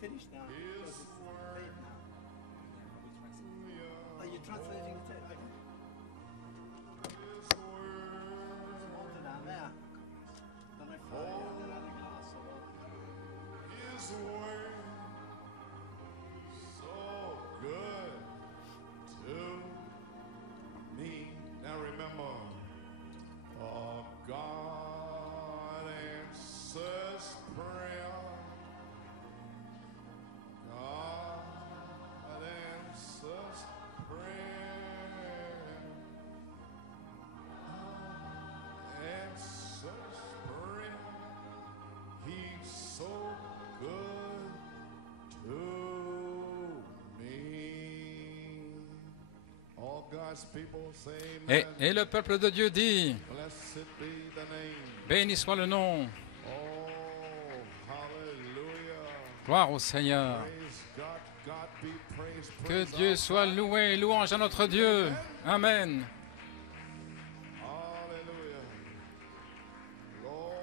finished now because it's late now. Are you translating the tape? Some water down there. Don't know if I have another glass or... His word so good to me. Now remember, God answers prayer. God answers prayer. Answers prayer. He's so good to me. All God's people say amen. Et le peuple de Dieu dit, Blessed be the name. béni soit le nom, Oh, hallelujah. gloire au Seigneur. Praise God. God be praised. Que Praise Dieu our soit God. loué, louange à notre Dieu. Amen. Hallelujah. Glory.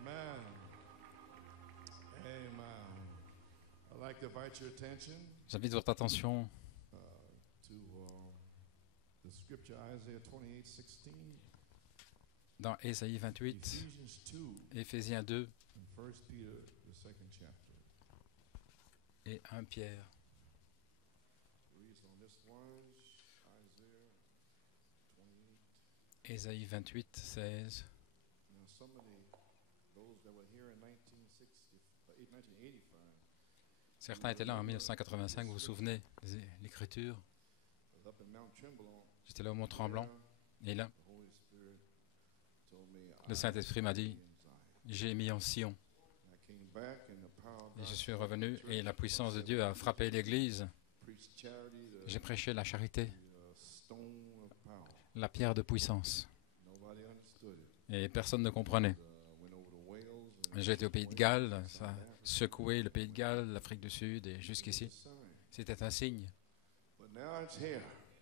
Amen. Amen. I'd like to invite your attention J'invite votre attention to the scripture Isaiah 28:16, dans Ésaïe 28, Ephesians 2, Éphésiens 2 and 1 Peter, the second chapter. et 1 Pierre. Reads on this one, Isaiah 28. Ésaïe 28, 16. Now, those that were here in 1985, Certains étaient là en 1985, vous vous souvenez, l'écriture. was up in Mount Tremblant. J'étais là au Mont Tremblant, et là, The Holy Spirit told me le Saint-Esprit m'a dit, I j'ai mis en Sion. came back and the power of Et je God suis revenu, et la puissance de Dieu a frappé l'Église. preached charity, J'ai prêché la charité, the stone of power. la pierre de puissance. Nobody understood it. Et personne ne comprenait. Went over to Wales and J'ai été au Pays de Galles, ça a secoué le Pays de Galles, l'Afrique du Sud et jusqu'ici. sign. C'était un signe. But now it's here.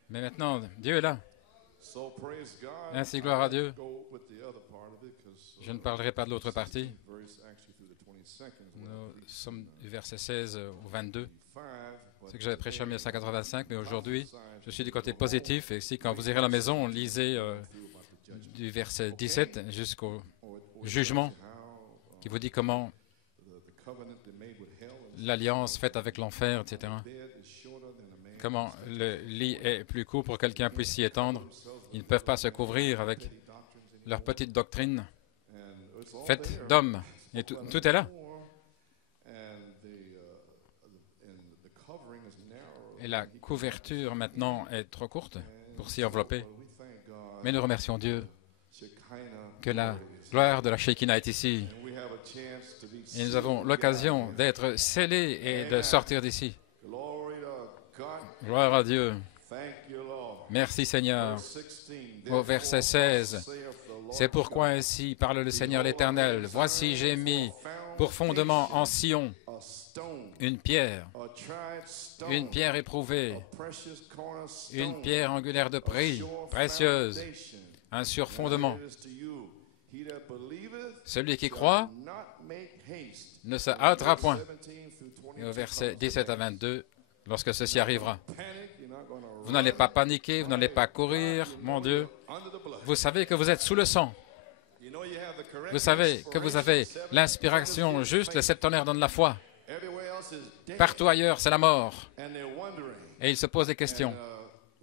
Mais maintenant, Dieu est là. So praise God. Ainsi, gloire à I'll Dieu. go with the other part of it 'cause, Je ne parlerai pas de l'autre partie. verse actually through the 22nd is what Nous I preached sommes du verset 16 au 22. 5, C'est que j'avais prêché en 1985, mais aujourd'hui, je suis du côté positif. Et ici, quand vous irez à la maison, lisez du verset 17 jusqu'au jugement, qui vous dit comment the covenant they made with hell l'alliance faite avec l'enfer, etc. bed is shorter than a man. Comment le lit est plus court pour que quelqu'un puisse s'y étendre. Ils ne peuvent pas se couvrir avec leur petite doctrine And it's all faite there. d'hommes. Et tout est là. And the covering is narrow. Et la couverture maintenant est trop courte pour s'y envelopper. But we thank God. Mais nous remercions Dieu Shekinah. que la gloire de la Shekinah est ici. And we have a chance to be Et nous avons l'occasion d'être scellés et de sortir d'ici. Glory to God. Gloire à Dieu. Thank you, Lord. Merci Seigneur. 16. Au verset 16, c'est pourquoi ainsi parle le Seigneur l'Éternel. Voici j'ai mis pour fondement en Sion A stone, une pierre éprouvée, precious cornerstone, une pierre angulaire de prix, précieuse, foundation. un surfondement. It is to you. He that believeth Celui qui croit not make haste. ne se hâtera point. 17 through 20. Et au verset 17 à 22, lorsque ceci arrivera. Panic, you're not gonna Vous n'allez pas paniquer, vous n'allez pas courir, mon Dieu. under the blood. Vous savez que vous êtes sous le sang. You know you have the correct Vous savez que vous avez l'inspiration juste, le septonnaire donne la foi. Everywhere else is dead. Partout ailleurs, c'est la mort. And they're wondering. Et il se pose des questions.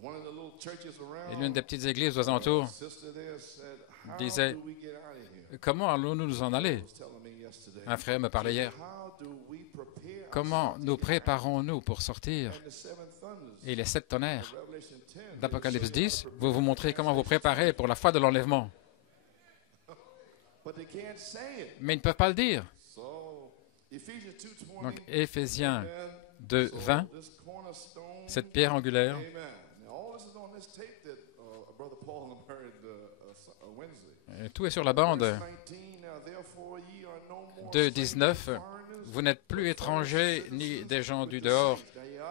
One of the little churches Et around, l'une des petites églises aux alentours sister there said, how disait, do we get out of here? comment allons-nous nous en aller? He was telling me yesterday. Un frère me parlait hier. How do we prepare Comment nous préparons-nous pour sortir? the seven thunders? Et les 7 tonnerres Revelation 10. d'Apocalypse 10, vous vous montrez comment vous préparez pour la foi de l'enlèvement. But they can't say it. Mais ils ne peuvent pas le dire. So, Ephesians 2:20. Donc Éphésiens Amen. 2, 20, This cornerstone. cette pierre angulaire, Amen. Now, all this is on this tape that Brother Paul heard Wednesday. tout est sur la bande. Verse 19, now therefore ye are no more 2, strangers 19, and foreigners, vous n'êtes plus étrangers ni des gens du dehors,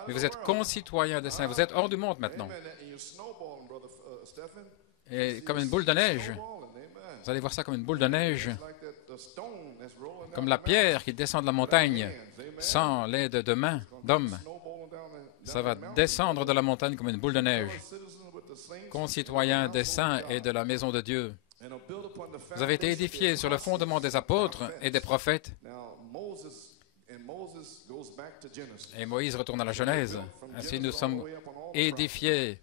mais vous êtes concitoyens des saints. Vous êtes hors du monde maintenant. Amen. And you're snowballing, Brother Stephen. Et comme une boule de neige, Snowballing, amen. vous allez voir ça comme une boule de neige. It's like that comme la pierre qui descend de la montagne sans l'aide de main d'homme. Ça va descendre de la montagne comme une boule de neige. Concitoyens des saints et de la maison de Dieu, vous avez été édifiés sur le fondement des apôtres et des prophètes. Et Moïse retourne à la Genèse. Ainsi, nous sommes édifiés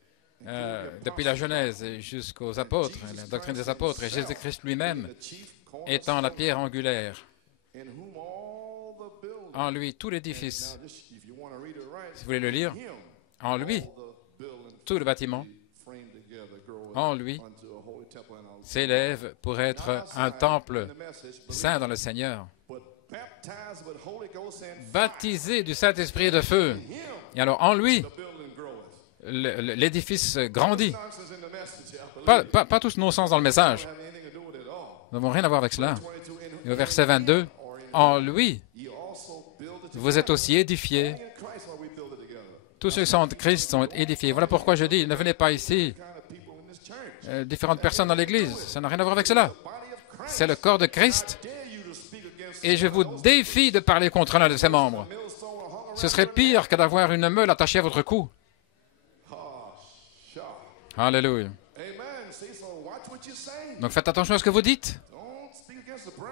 depuis la Genèse jusqu'aux apôtres, la doctrine des apôtres, et Jésus-Christ lui-même étant la pierre angulaire. En lui, tout l'édifice, si vous voulez le lire, en lui, tout le bâtiment, en lui, s'élève pour être un temple saint dans le Seigneur, baptisé du Saint-Esprit et de feu. Et alors, en lui, l'édifice grandit. Pas tous non-sens dans le message. Nous n'avons rien à voir avec cela. Et au verset 22, en lui, vous êtes aussi édifiés. Tous ceux qui sont en Christ sont édifiés. Voilà pourquoi je dis, ne venez pas ici, différentes personnes dans l'Église. Ça n'a rien à voir avec cela. C'est le corps de Christ. Et je vous défie de parler contre l'un de ses membres. Ce serait pire que d'avoir une meule attachée à votre cou. Alléluia. Donc faites attention à ce que vous dites.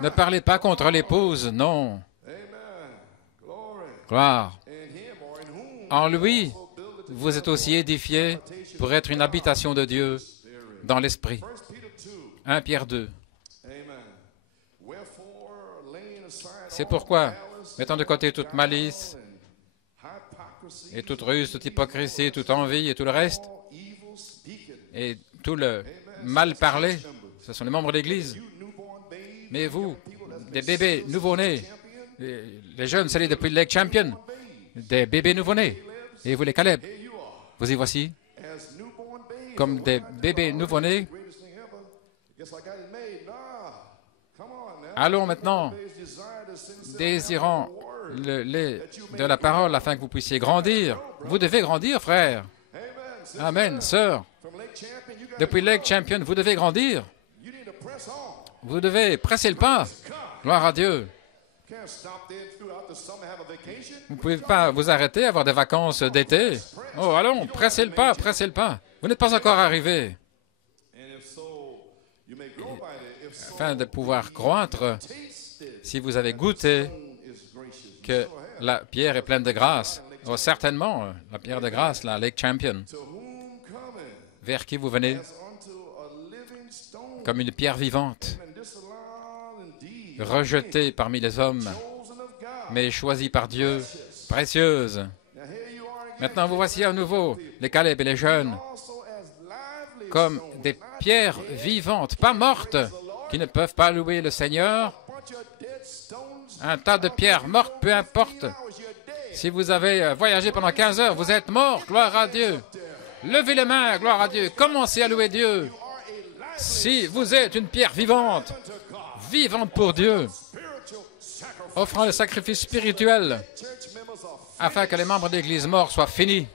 Ne parlez pas contre l'épouse, non. Gloire. En lui, vous êtes aussi édifiés pour être une habitation de Dieu dans l'esprit. 1 Pierre 2. C'est pourquoi, mettant de côté toute malice, et toute ruse, toute hypocrisie, toute envie et tout le reste, et tout le mal parlé, ce sont les membres de l'Église. Mais vous, des bébés nouveau-nés, les jeunes salés depuis le Lake Champion, des bébés nouveau-nés, et vous les Caleb, vous y voici, comme des bébés nouveau-nés. Allons maintenant, désirant le lait de la parole afin que vous puissiez grandir. Vous devez grandir, frère. Amen, sœur. Depuis Lake Champion, vous devez grandir. Vous devez presser le pas. Gloire à Dieu. Vous ne pouvez pas vous arrêter, avoir des vacances d'été. Oh, allons, pressez le pas, pressez le pas. Vous n'êtes pas encore arrivé. Afin de pouvoir croître, si vous avez goûté que la pierre est pleine de grâce, oh, certainement, la pierre de grâce, la Lake Champion, vers qui vous venez comme une pierre vivante, rejetée parmi les hommes, mais choisie par Dieu, précieuse. Maintenant, vous voici à nouveau, les Caleb et les jeunes, comme des pierres vivantes, pas mortes, qui ne peuvent pas louer le Seigneur. Un tas de pierres mortes, peu importe. Si vous avez voyagé pendant 15 heures, vous êtes mort, gloire à Dieu. Levez les mains, gloire à Dieu. Commencez à louer Dieu. Si vous êtes une pierre vivante, vivante pour Dieu, offrant le sacrifice spirituel afin que les membres de l'Église morts soient finis.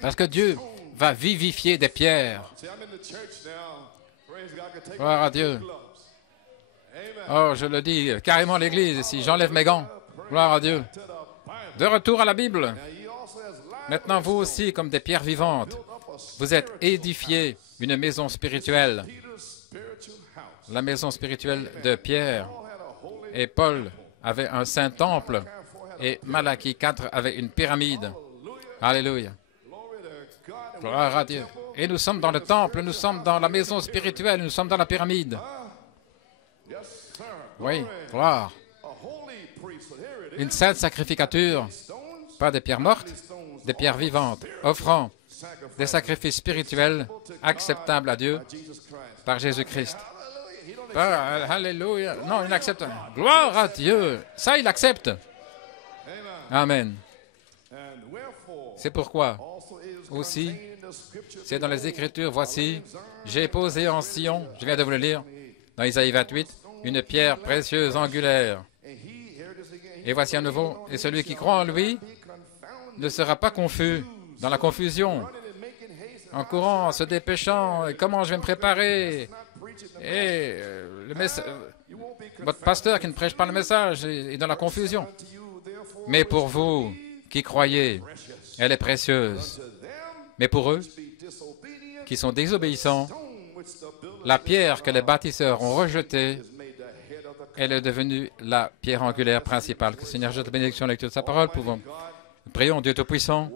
Parce que Dieu va vivifier des pierres. Gloire à Dieu. Oh, je le dis carrément l'Église ici. J'enlève mes gants. Gloire à Dieu. De retour à la Bible. Maintenant, vous aussi, comme des pierres vivantes, vous êtes édifiés une maison spirituelle. La maison spirituelle de Pierre. Et Paul avait un saint temple. Et Malachie 4 avait une pyramide. Alléluia. Gloire à Dieu. Et nous sommes dans le temple, nous sommes dans la maison spirituelle, nous sommes dans la pyramide. Oui, gloire. Une sainte sacrificature, pas des pierres mortes, des pierres vivantes, offrant des sacrifices spirituels acceptables à Dieu par Jésus-Christ. Alléluia. Non, il accepte. Gloire à Dieu. Ça, il accepte. Amen. C'est pourquoi, aussi, c'est dans les Écritures, voici, j'ai posé en Sion, je viens de vous le lire, dans Isaïe 28, une pierre précieuse angulaire. Et voici à nouveau, et celui qui croit en lui ne sera pas confus dans la confusion, en courant, en se dépêchant, et comment je vais me préparer. Et votre pasteur qui ne prêche pas le message est dans la confusion. Mais pour vous qui croyez, elle est précieuse. Mais pour eux qui sont désobéissants, la pierre que les bâtisseurs ont rejetée, elle est devenue la pierre angulaire principale. Que le Seigneur jette la bénédiction à la lecture de sa parole. Prions Dieu Tout-Puissant.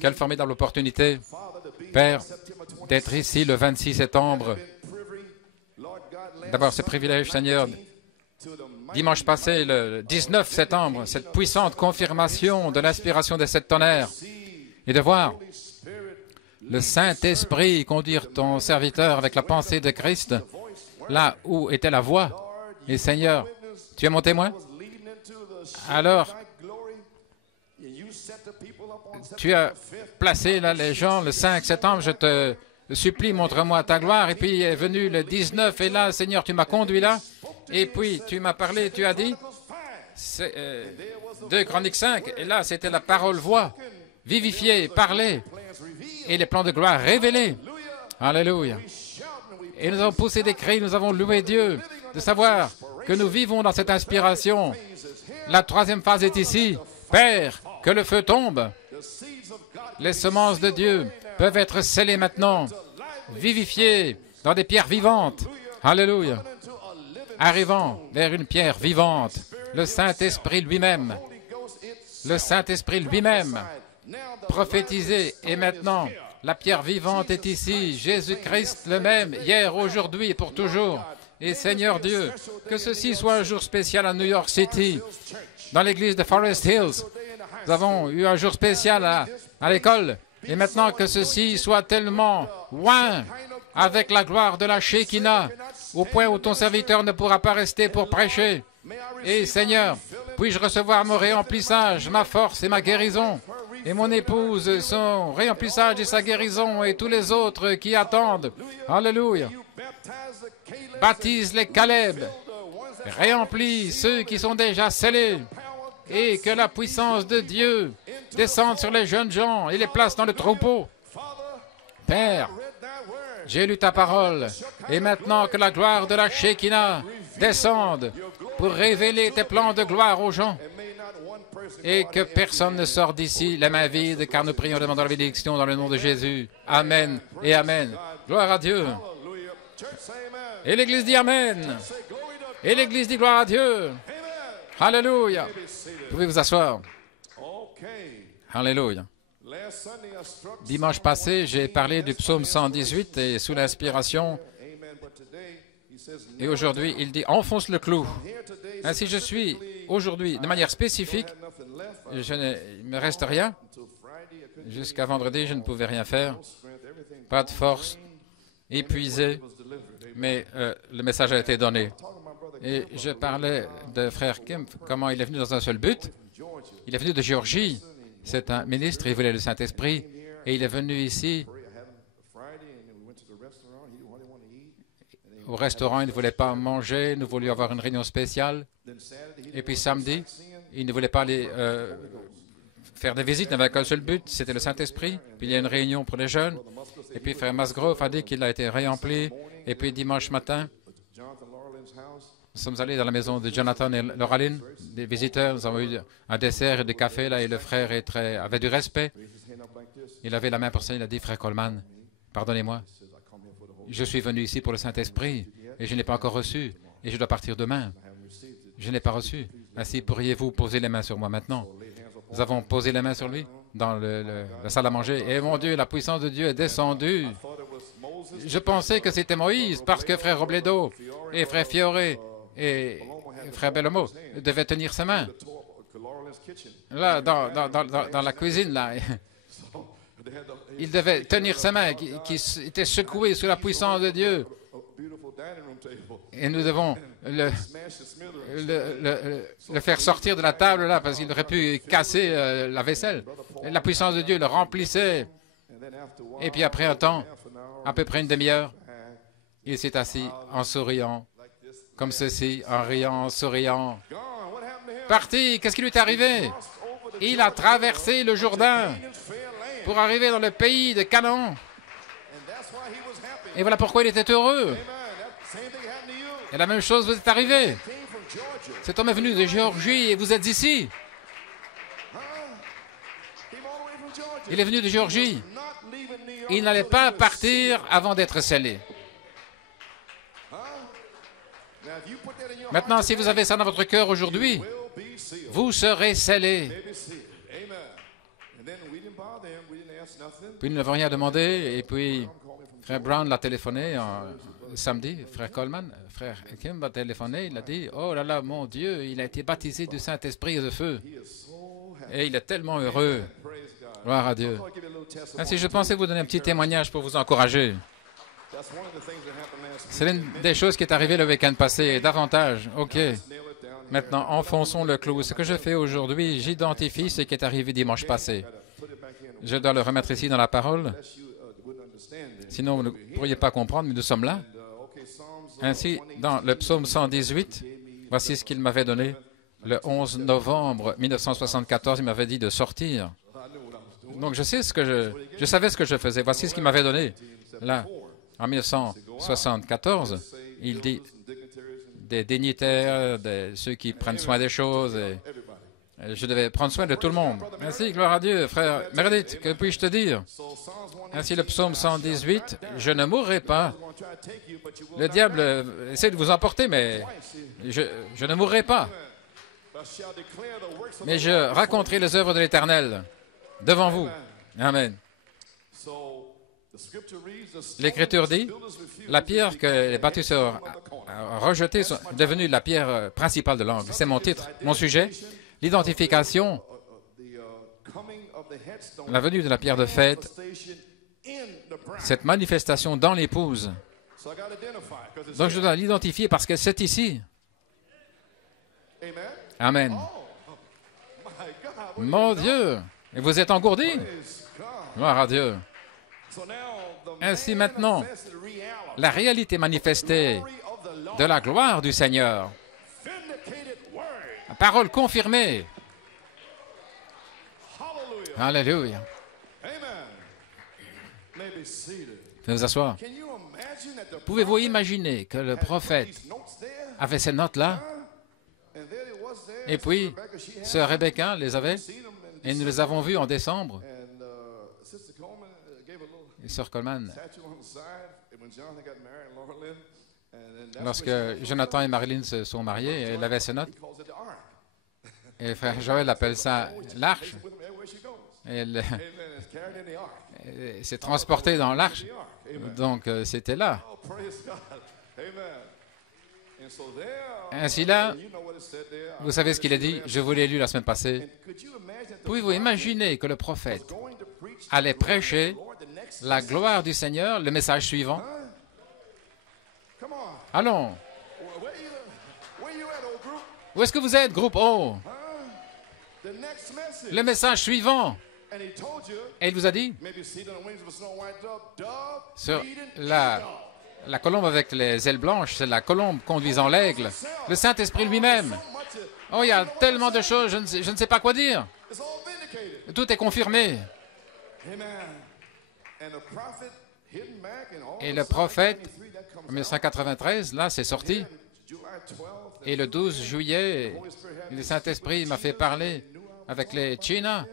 Quelle formidable opportunité, Père, d'être ici le 26 septembre. D'avoir ce privilège, Seigneur, dimanche passé, le 19 septembre, cette puissante confirmation de l'inspiration des 7 tonnerres, et de voir le Saint-Esprit conduire ton serviteur avec la pensée de Christ, là où était la voix. Et Seigneur, tu es mon témoin. Alors, tu as placé là les gens le 5 septembre, je te supplie, montre-moi ta gloire. Et puis est venu le 19, et là, Seigneur, tu m'as conduit là. Et puis, tu m'as parlé, tu as dit, 2 Chroniques 5, et là, c'était la parole-voix, vivifiée, parlée, et les plans de gloire révélés. Alléluia. Et nous avons poussé des cris, nous avons loué Dieu, de savoir que nous vivons dans cette inspiration. La 3e phase est ici. Père, que le feu tombe. Les semences de Dieu peuvent être scellées maintenant, vivifiées dans des pierres vivantes. Alléluia. Arrivant vers une pierre vivante, le Saint-Esprit lui-même. Le Saint-Esprit lui-même, prophétisé, et maintenant, la pierre vivante est ici. Jésus-Christ le même, hier, aujourd'hui et pour toujours. Et Seigneur Dieu, que ceci soit un jour spécial à New York City, dans l'église de Forest Hills. Nous avons eu un jour spécial à l'école. Et maintenant que ceci soit tellement loin avec la gloire de la Shekinah, au point où ton serviteur ne pourra pas rester pour prêcher. Et Seigneur, puis-je recevoir mon réemplissage, ma force et ma guérison, et mon épouse, son réemplissage et sa guérison, et tous les autres qui attendent. Alléluia. Baptise les Caleb, réemplis ceux qui sont déjà scellés, et que la puissance de Dieu descende sur les jeunes gens et les place dans le troupeau. Père, j'ai lu ta parole, et maintenant que la gloire de la Shekinah descende pour révéler tes plans de gloire aux gens, et que personne ne sorte d'ici les mains vides, car nous prions, demandant la bénédiction dans le nom de Jésus. Amen et Amen. Gloire à Dieu. Et l'Église dit Amen. Et l'Église dit gloire à Dieu. Alléluia. Vous pouvez vous asseoir. Alléluia. Dimanche passé, j'ai parlé du psaume 118 et sous l'inspiration. Et aujourd'hui, il dit « Enfonce le clou ». Ainsi, je suis aujourd'hui, de manière spécifique, il ne me reste rien. Jusqu'à vendredi, je ne pouvais rien faire. Pas de force, épuisé, mais le message a été donné. Et je parlais de frère Kim, comment il est venu dans un seul but. Il est venu de Géorgie. C'est un ministre, il voulait le Saint-Esprit. Et il est venu ici. Au restaurant, il ne voulait pas manger. Nous voulions avoir une réunion spéciale. Et puis samedi, il ne voulait pas aller faire des visites. Il n'avait qu'un seul but, c'était le Saint-Esprit. Puis il y a une réunion pour les jeunes. Et puis frère Musgrove a dit qu'il a été réempli. Et puis dimanche matin, nous sommes allés dans la maison de Jonathan et Lauraline, des visiteurs. Nous avons eu un dessert et des cafés là, et le frère avait du respect. Il avait la main pour ça. Il a dit, frère Coleman, pardonnez-moi, je suis venu ici pour le Saint-Esprit et je n'ai pas encore reçu et je dois partir demain. Je n'ai pas reçu. Ainsi, pourriez-vous poser les mains sur moi maintenant? Nous avons posé les mains sur lui dans la salle à manger. Et mon Dieu, la puissance de Dieu est descendue. Je pensais que c'était Moïse parce que frère Robledo et frère Fioré et frère Bellomo devaient tenir sa main. Là, dans la cuisine, là, il devait tenir sa main qui était secouée sous la puissance de Dieu. Et nous devons le faire sortir de la table, là, parce qu'il aurait pu casser la vaisselle. Et la puissance de Dieu le remplissait. Et puis après un temps, à peu près une demi-heure, il s'est assis en souriant, comme ceci, en riant, en souriant. Parti, qu'est-ce qui lui est arrivé? Il a traversé le Jourdain pour arriver dans le pays de Canaan. Et voilà pourquoi il était heureux. happened to you. Et la même chose vous est arrivée. Came from Georgia. Cet homme est venu de Géorgie et vous êtes ici. Came all the way from Georgia. Il est venu de Géorgie. Not leaving New York Il n'allait until pas he was partir avant d'être scellé. Now, if you put that in your Maintenant, heart si vous today, avez ça dans votre cœur aujourd'hui, will be sealed. vous serez scellé. Maybe sealed. Amen. And then we didn't bother him. We didn't ask nothing. Puis nous n'avons rien demandé. Et puis, frère Brown l'a téléphoné samedi. Frère Coleman, frère Kim m'a téléphoné. Il a dit, oh là là, mon Dieu, il a été baptisé du Saint-Esprit et de feu. He is so happy. Et il est tellement heureux. Praise God. Gloire à Dieu. I'll give you a little testimony. Ainsi, je pensais vous donner un petit témoignage pour vous encourager. That's one of the things that happened last week. C'est l'une des choses qui est arrivée le week-end passé, et davantage. OK. Nail it down. Maintenant, enfonçons le clou. Ce que je fais aujourd'hui, j'identifie ce qui est arrivé dimanche passé. Put it back in. Je dois le remettre ici dans la parole. Unless you wouldn't understand it. Sinon, vous ne pourriez pas comprendre, mais nous sommes là. Okay, Psalms Ainsi, dans le psaume 118, voici ce qu'il m'avait donné. Le 11 novembre 1974, il m'avait dit de sortir. I knew what I was doing. Donc, je savais ce que je faisais. Voici ce qu'il m'avait donné. Là, en 1974, il dit des dignitaires, ceux qui prennent soin des choses. Et je devais prendre soin de tout le monde. Ainsi, gloire à Dieu, frère Meredith, que puis-je te dire? So Psalms 118. Ainsi, le psaume 118, je ne mourrai pas. I'm going to try to take you, but you will Le diable essaie de vous emporter, mais je ne mourrai pas. But shall declare the works of Mais the je Lord. raconterai les œuvres de l'Éternel devant vous. Amen. So the scripture reads, the stone L'Écriture that the dit, builders refused la pierre que les bâtisseurs ont rejetée est devenue la pierre principale de l'angle. C'est mon titre, mon sujet. L'identification, coming of the headstone la venue de la pierre de fête, manifestation in the bride. cette manifestation dans l'épouse. So I got to identify because it's Donc je dois l'identifier parce que c'est ici. Amen. Amen. My God. what Mon Dieu! Et vous êtes engourdi? is God? Gloire à Dieu. So now the Ainsi maintenant, manifested reality la réalité manifestée of the Lord, de la gloire du Seigneur, vindicated word. la parole confirmée. Hallelujah. Alléluia. Amen. May be seated. Veuillez vous asseoir. Can you imagine that the Pouvez-vous imaginer que le prophète these notes there? avait ces notes-là, And there it was there. et puis Rebecca, she had sœur Rebecca les avait, seen them and et nous les avons vus en décembre. And Sister Coleman gave a little Et sœur Coleman, statue on the side. And when Jonathan got married, Laura Lynn, and then that's lorsque when she Jonathan et Marilyn se sont mariés, elle avait ces notes. he calls it the ark. Et frère Joël appelle ça l'arche. With him everywhere she goes. Et elle Amen. It's carried in the ark. s'est transportée dans l'arche. The ark. Amen. Donc c'était là. Oh, praise God. Amen. And so there, Ainsi là, you know what it said there. vous savez ce qu'il a dit, je vous l'ai lu la semaine passée. Could you imagine the Pouvez-vous imaginer que le prophète going to preach allait prêcher Lord the next la gloire du Seigneur, le message suivant? Come on. Allons, Where you at, old group? où est-ce que vous êtes, groupe O? The next message. Le message suivant. And he told you, Et il vous a dit, maybe seated on the wings of a snow white dove, dove, sur feeding la colombe avec les ailes blanches, c'est la colombe conduisant l'aigle. Le Saint-Esprit lui-même. so much. Oh, il y a tellement de choses, je ne sais pas quoi dire. It's all vindicated. Tout est confirmé. Amen. And the prophet hidden back in all Et the le prophète, 1993, that comes en 1993, là, c'est sorti. out. July 12th, Et le 12 juillet, le Saint-Esprit m'a fait parler avec les China.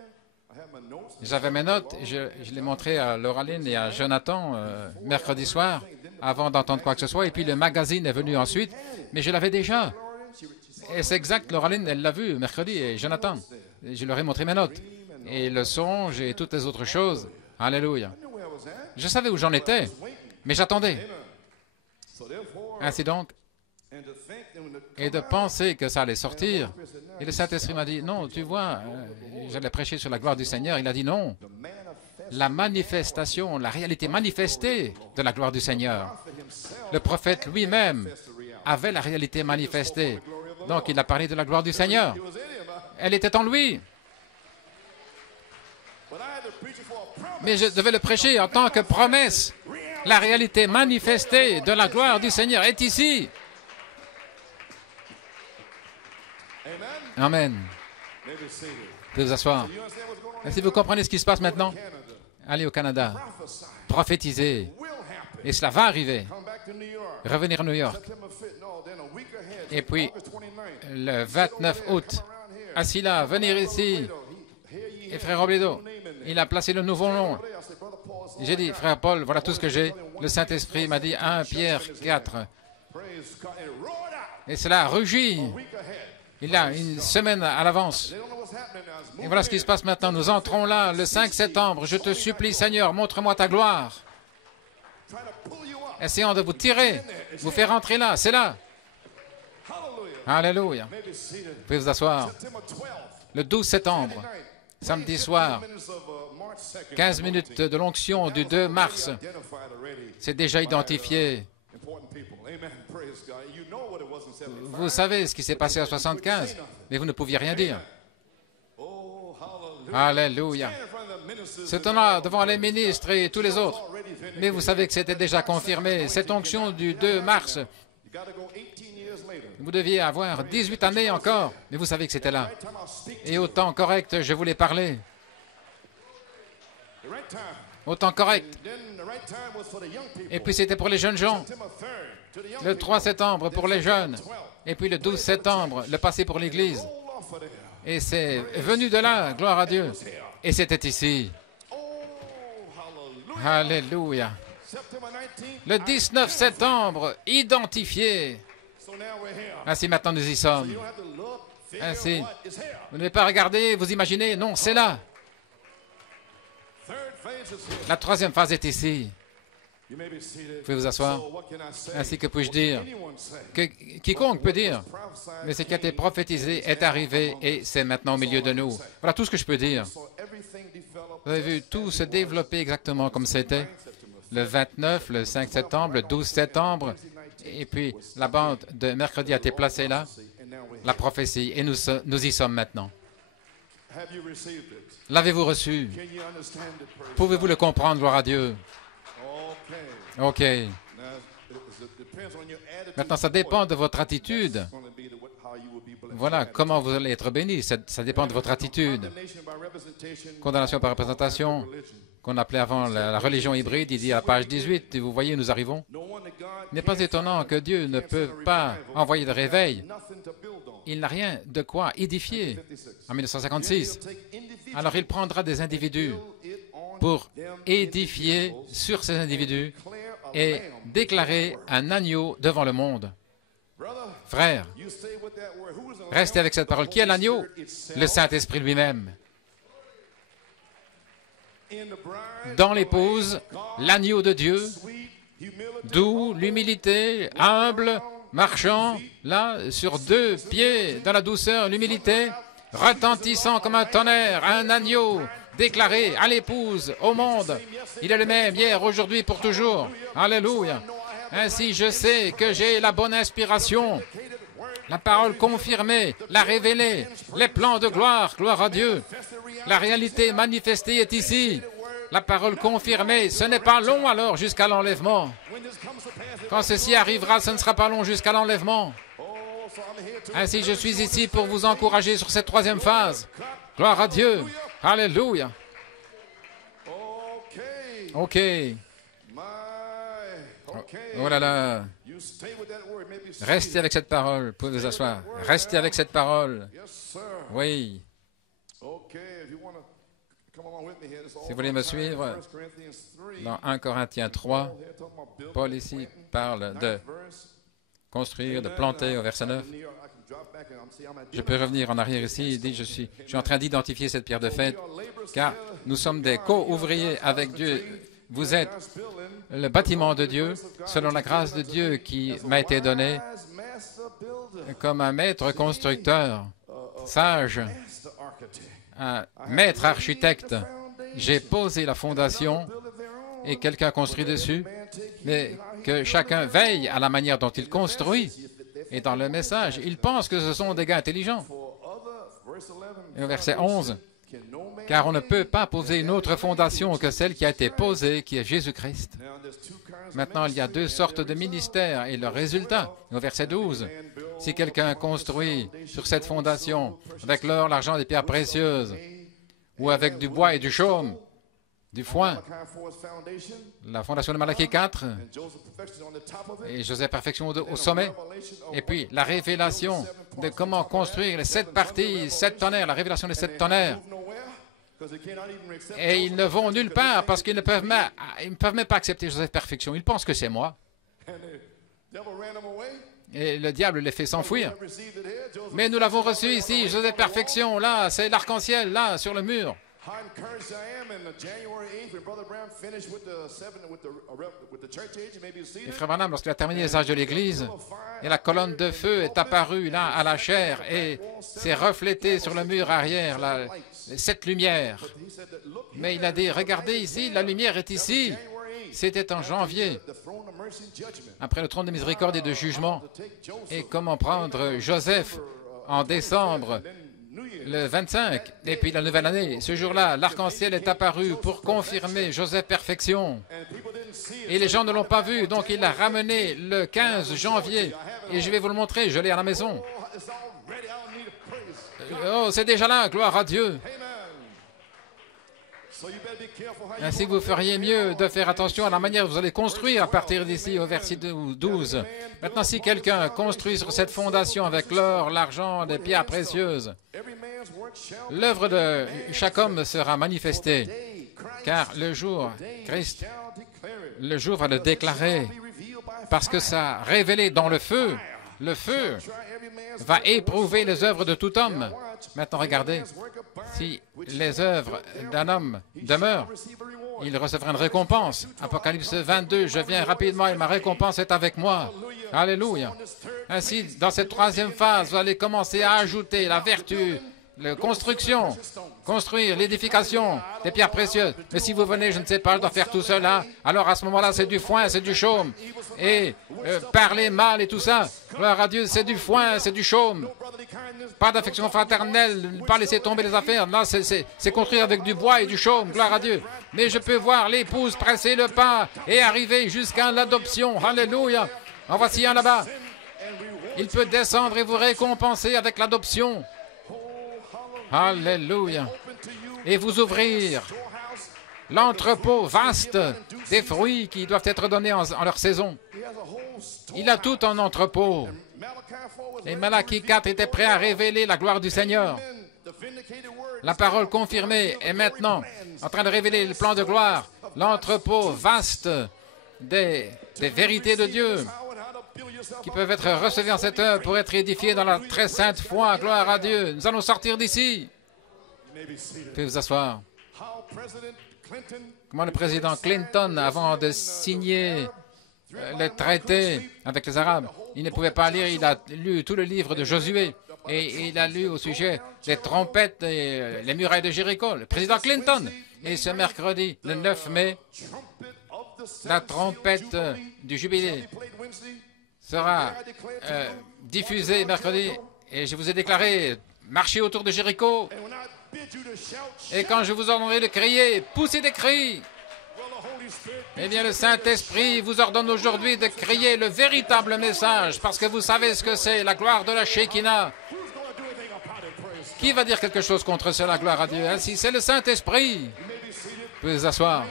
I have my notes. J'avais mes notes, je les montrais à Lauraline et à Jonathan mercredi soir, avant d'entendre quoi que ce soit. Et puis le magazine est venu ensuite, mais je l'avais déjà. Et c'est exact, Lauraline, elle l'a vu mercredi, et Jonathan. Et je leur ai montré mes notes. Et le songe et toutes les autres choses. Alléluia. I knew where I was at. Je savais où j'en étais, mais j'attendais. So therefore, Ainsi donc, and to think that when the et de penser que ça allait sortir. Et le Saint-Esprit m'a dit, non, tu vois, j'allais prêcher sur la gloire du Seigneur. Il a dit non. La manifestation, la réalité manifestée de la gloire du Seigneur. Le prophète lui-même avait la réalité manifestée. Donc, il a parlé de la gloire du Seigneur. was in him, Elle était en lui. but I had to preach it for a promise. Mais je devais le prêcher en tant que promesse. La réalité manifestée de la gloire du Seigneur est ici. Amen. Amen. Maybe seated. Vous pouvez vous asseoir. You understand what's going on? Et si vous comprenez ce qui se passe maintenant, Canada. allez au Canada. Prophesy Prophétisez. will happen Et cela va arriver. Come back to New York. Revenir à New York. September 5th. No, then a week ahead. Et puis, August 29th. le 29 août, assis là, venir ici. Et frère Robledo, il a placé le nouveau nom. J'ai dit, frère Paul, voilà tout ce que j'ai. Le Saint-Esprit m'a dit 1 Pierre 4. Praise God. And it roared out Et cela rugit. a week ahead. Il y a une semaine à l'avance. They don't know what's happening now. It's Et moving voilà ce qui se passe maintenant. Nous entrons là le 5 septembre. Je te supplie, Seigneur, montre-moi ta gloire. trying to pull you up. Essayons de vous tirer, vous faire entrer là. C'est là. Hallelujah. Alléluia. May be seated. Vous pouvez vous asseoir. September 12th. Le 12 septembre, Night. samedi soir, 15 minutes de l'onction du 2 mars. C'est déjà identifié. Vous savez ce qui s'est passé en 75, mais vous ne pouviez rien dire. Alléluia. Se tenant devant les ministres et tous les autres. Mais vous savez que c'était déjà confirmé. Cette onction du 2 mars, vous deviez avoir 18 années encore, mais vous savez que c'était là. Et au temps correct, je voulais parler. Au temps correct. Et puis c'était pour les jeunes gens. Le 3 septembre pour les jeunes. Et puis le 12 septembre, le passé pour l'Église. Et c'est venu de là, gloire à Dieu. Et c'était ici. Alléluia. Le 19 septembre, identifié. Ainsi maintenant nous y sommes. Ainsi, vous ne devez pas regarder, vous imaginez, non, c'est là. La troisième phase est ici. Vous pouvez vous asseoir. Ainsi que puis-je dire que quiconque peut dire, mais ce qui a été prophétisé est arrivé et c'est maintenant au milieu de nous. Voilà tout ce que je peux dire. Vous avez vu tout se développer exactement comme c'était. Le 29, le 5 septembre, le 12 septembre, et puis la bande de mercredi a été placée là, la prophétie, et nous y sommes maintenant. L'avez-vous reçu? Pouvez-vous le comprendre, gloire à Dieu? OK. Maintenant, ça dépend de votre attitude. Voilà comment vous allez être bénis. Ça dépend de votre attitude. Condamnation par représentation, qu'on appelait avant la religion hybride, il dit à la page 18, vous voyez, nous arrivons. Il n'est pas étonnant que Dieu ne peut pas envoyer de réveil. Il n'a rien de quoi édifier en 1956. Alors il prendra des individus pour édifier sur ces individus et déclarer un agneau devant le monde. Frère, restez avec cette parole. Qui est l'agneau? Le Saint-Esprit lui-même. Dans l'épouse, l'agneau de Dieu, doux, l'humilité, humble, marchant, là, sur 2 pieds, dans la douceur, l'humilité, retentissant comme un tonnerre, un agneau, déclaré à l'épouse, au monde. Il est le même hier, aujourd'hui, pour toujours. Alléluia. Ainsi, je sais que j'ai la bonne inspiration, la parole confirmée, la révélée, les plans de gloire, gloire à Dieu. La réalité manifestée est ici. La parole confirmée, ce n'est pas long alors jusqu'à l'enlèvement. Quand ceci arrivera, ce ne sera pas long jusqu'à l'enlèvement. Ainsi, je suis ici pour vous encourager sur cette troisième phase. Gloire à Dieu. Alléluia. OK. Oh là là. Restez avec cette parole. Vous pouvez vous asseoir. Restez avec cette parole. Oui. Si vous voulez me suivre, dans 1 Corinthiens 3, Paul ici parle de construire, de planter au verset 9. Je peux revenir en arrière ici. Il dit, je suis en train d'identifier cette pierre de fête, car nous sommes des co-ouvriers avec Dieu. Vous êtes le bâtiment de Dieu, selon la grâce de Dieu qui m'a été donnée, comme un maître constructeur, sage, un maître architecte. J'ai posé la fondation et quelqu'un construit dessus, mais que chacun veille à la manière dont il construit. Et dans le message, il pense que ce sont des gars intelligents. Et au verset 11, car on ne peut pas poser une autre fondation que celle qui a été posée, qui est Jésus-Christ. Maintenant, il y a 2 sortes de ministères et le résultat, au verset 12, si quelqu'un construit sur cette fondation avec l'or, l'argent, des pierres précieuses, ou avec du bois et du chaume, du foin, Malachi 4's foundation, la fondation de Malachie 4, and Joseph perfection on the top of it. et Joseph perfection au sommet, et puis la révélation de comment construire les 7 parties, 7 tonnerres, la révélation des 7 tonnerres. Et ils ne vont nulle part parce qu'ils ne peuvent même pas accepter Joseph perfection. Ils pensent que c'est moi. Et le diable les fait s'enfuir. Mais nous l'avons reçu ici, Joseph perfection, là, c'est l'arc-en-ciel, là, sur le mur. Et Frère Branham, lorsqu'il a terminé les âges de l'Église, et la colonne de feu est apparue là à la chair et s'est reflétée sur le mur arrière, cette lumière. Mais il a dit, regardez ici, la lumière est ici. C'était en janvier, après le trône de miséricorde et de jugement. Et comment prendre Joseph en décembre, le 25, et puis la nouvelle année. Ce jour-là, l'arc-en-ciel est apparu pour confirmer Joseph perfection. Et les gens ne l'ont pas vu, donc il l'a ramené le 15 janvier. Et je vais vous le montrer, je l'ai à la maison. Oh, c'est déjà là, gloire à Dieu. Ainsi, vous feriez mieux de faire attention à la manière dont vous allez construire à partir d'ici au verset 12. Maintenant, si quelqu'un construit sur cette fondation avec l'or, l'argent, des pierres précieuses, l'œuvre de chaque homme sera manifestée, car le jour, Christ, le jour va le déclarer, parce que ça a révélé dans le feu va éprouver les œuvres de tout homme. Maintenant, regardez, si les œuvres d'un homme demeurent, il recevra une récompense. Apocalypse 22, je viens rapidement et ma récompense est avec moi. Alléluia. Ainsi, dans cette troisième phase, vous allez commencer à ajouter la vertu, la construction, construire l'édification des pierres précieuses. Mais si vous venez, je ne sais pas, je dois faire tout cela, alors à ce moment-là, c'est du foin, c'est du chaume. Et parler mal et tout ça, gloire à Dieu, c'est du foin, c'est du chaume. Pas d'affection fraternelle, ne pas laisser tomber les affaires. Là, c'est construire avec du bois et du chaume, gloire à Dieu. Mais je peux voir l'épouse presser le pas et arriver jusqu'à l'adoption. Alléluia. En voici un là-bas. Il peut descendre et vous récompenser avec l'adoption. Alléluia. Et vous ouvrir l'entrepôt vaste des fruits qui doivent être donnés en leur saison. Il a tout en entrepôt. Et Malachie 4 était prêt à révéler la gloire du Seigneur. La parole confirmée est maintenant en train de révéler le plan de gloire, l'entrepôt vaste des vérités de Dieu qui peuvent être recevées en cette heure pour être édifiées dans la très sainte foi. Gloire à Dieu. Nous allons sortir d'ici. Pouvez vous asseoir. Comment le président Clinton, avant de signer le traité avec les Arabes, il ne pouvait pas lire, il a lu tout le livre de Josué et il a lu au sujet des trompettes et les murailles de Jéricho. Le président Clinton. Et ce mercredi, le 9 mai, la trompette du jubilé sera diffusée mercredi. Et je vous ai déclaré, marchez autour de Jéricho. Et quand je vous ordonnerai de crier, poussez des cris. Eh bien, le Saint-Esprit vous ordonne aujourd'hui de crier le véritable message, parce que vous savez ce que c'est, la gloire de la Shekinah. Qui va dire quelque chose contre cela, gloire à Dieu? Ainsi, c'est le Saint-Esprit. Vous pouvez vous asseoir.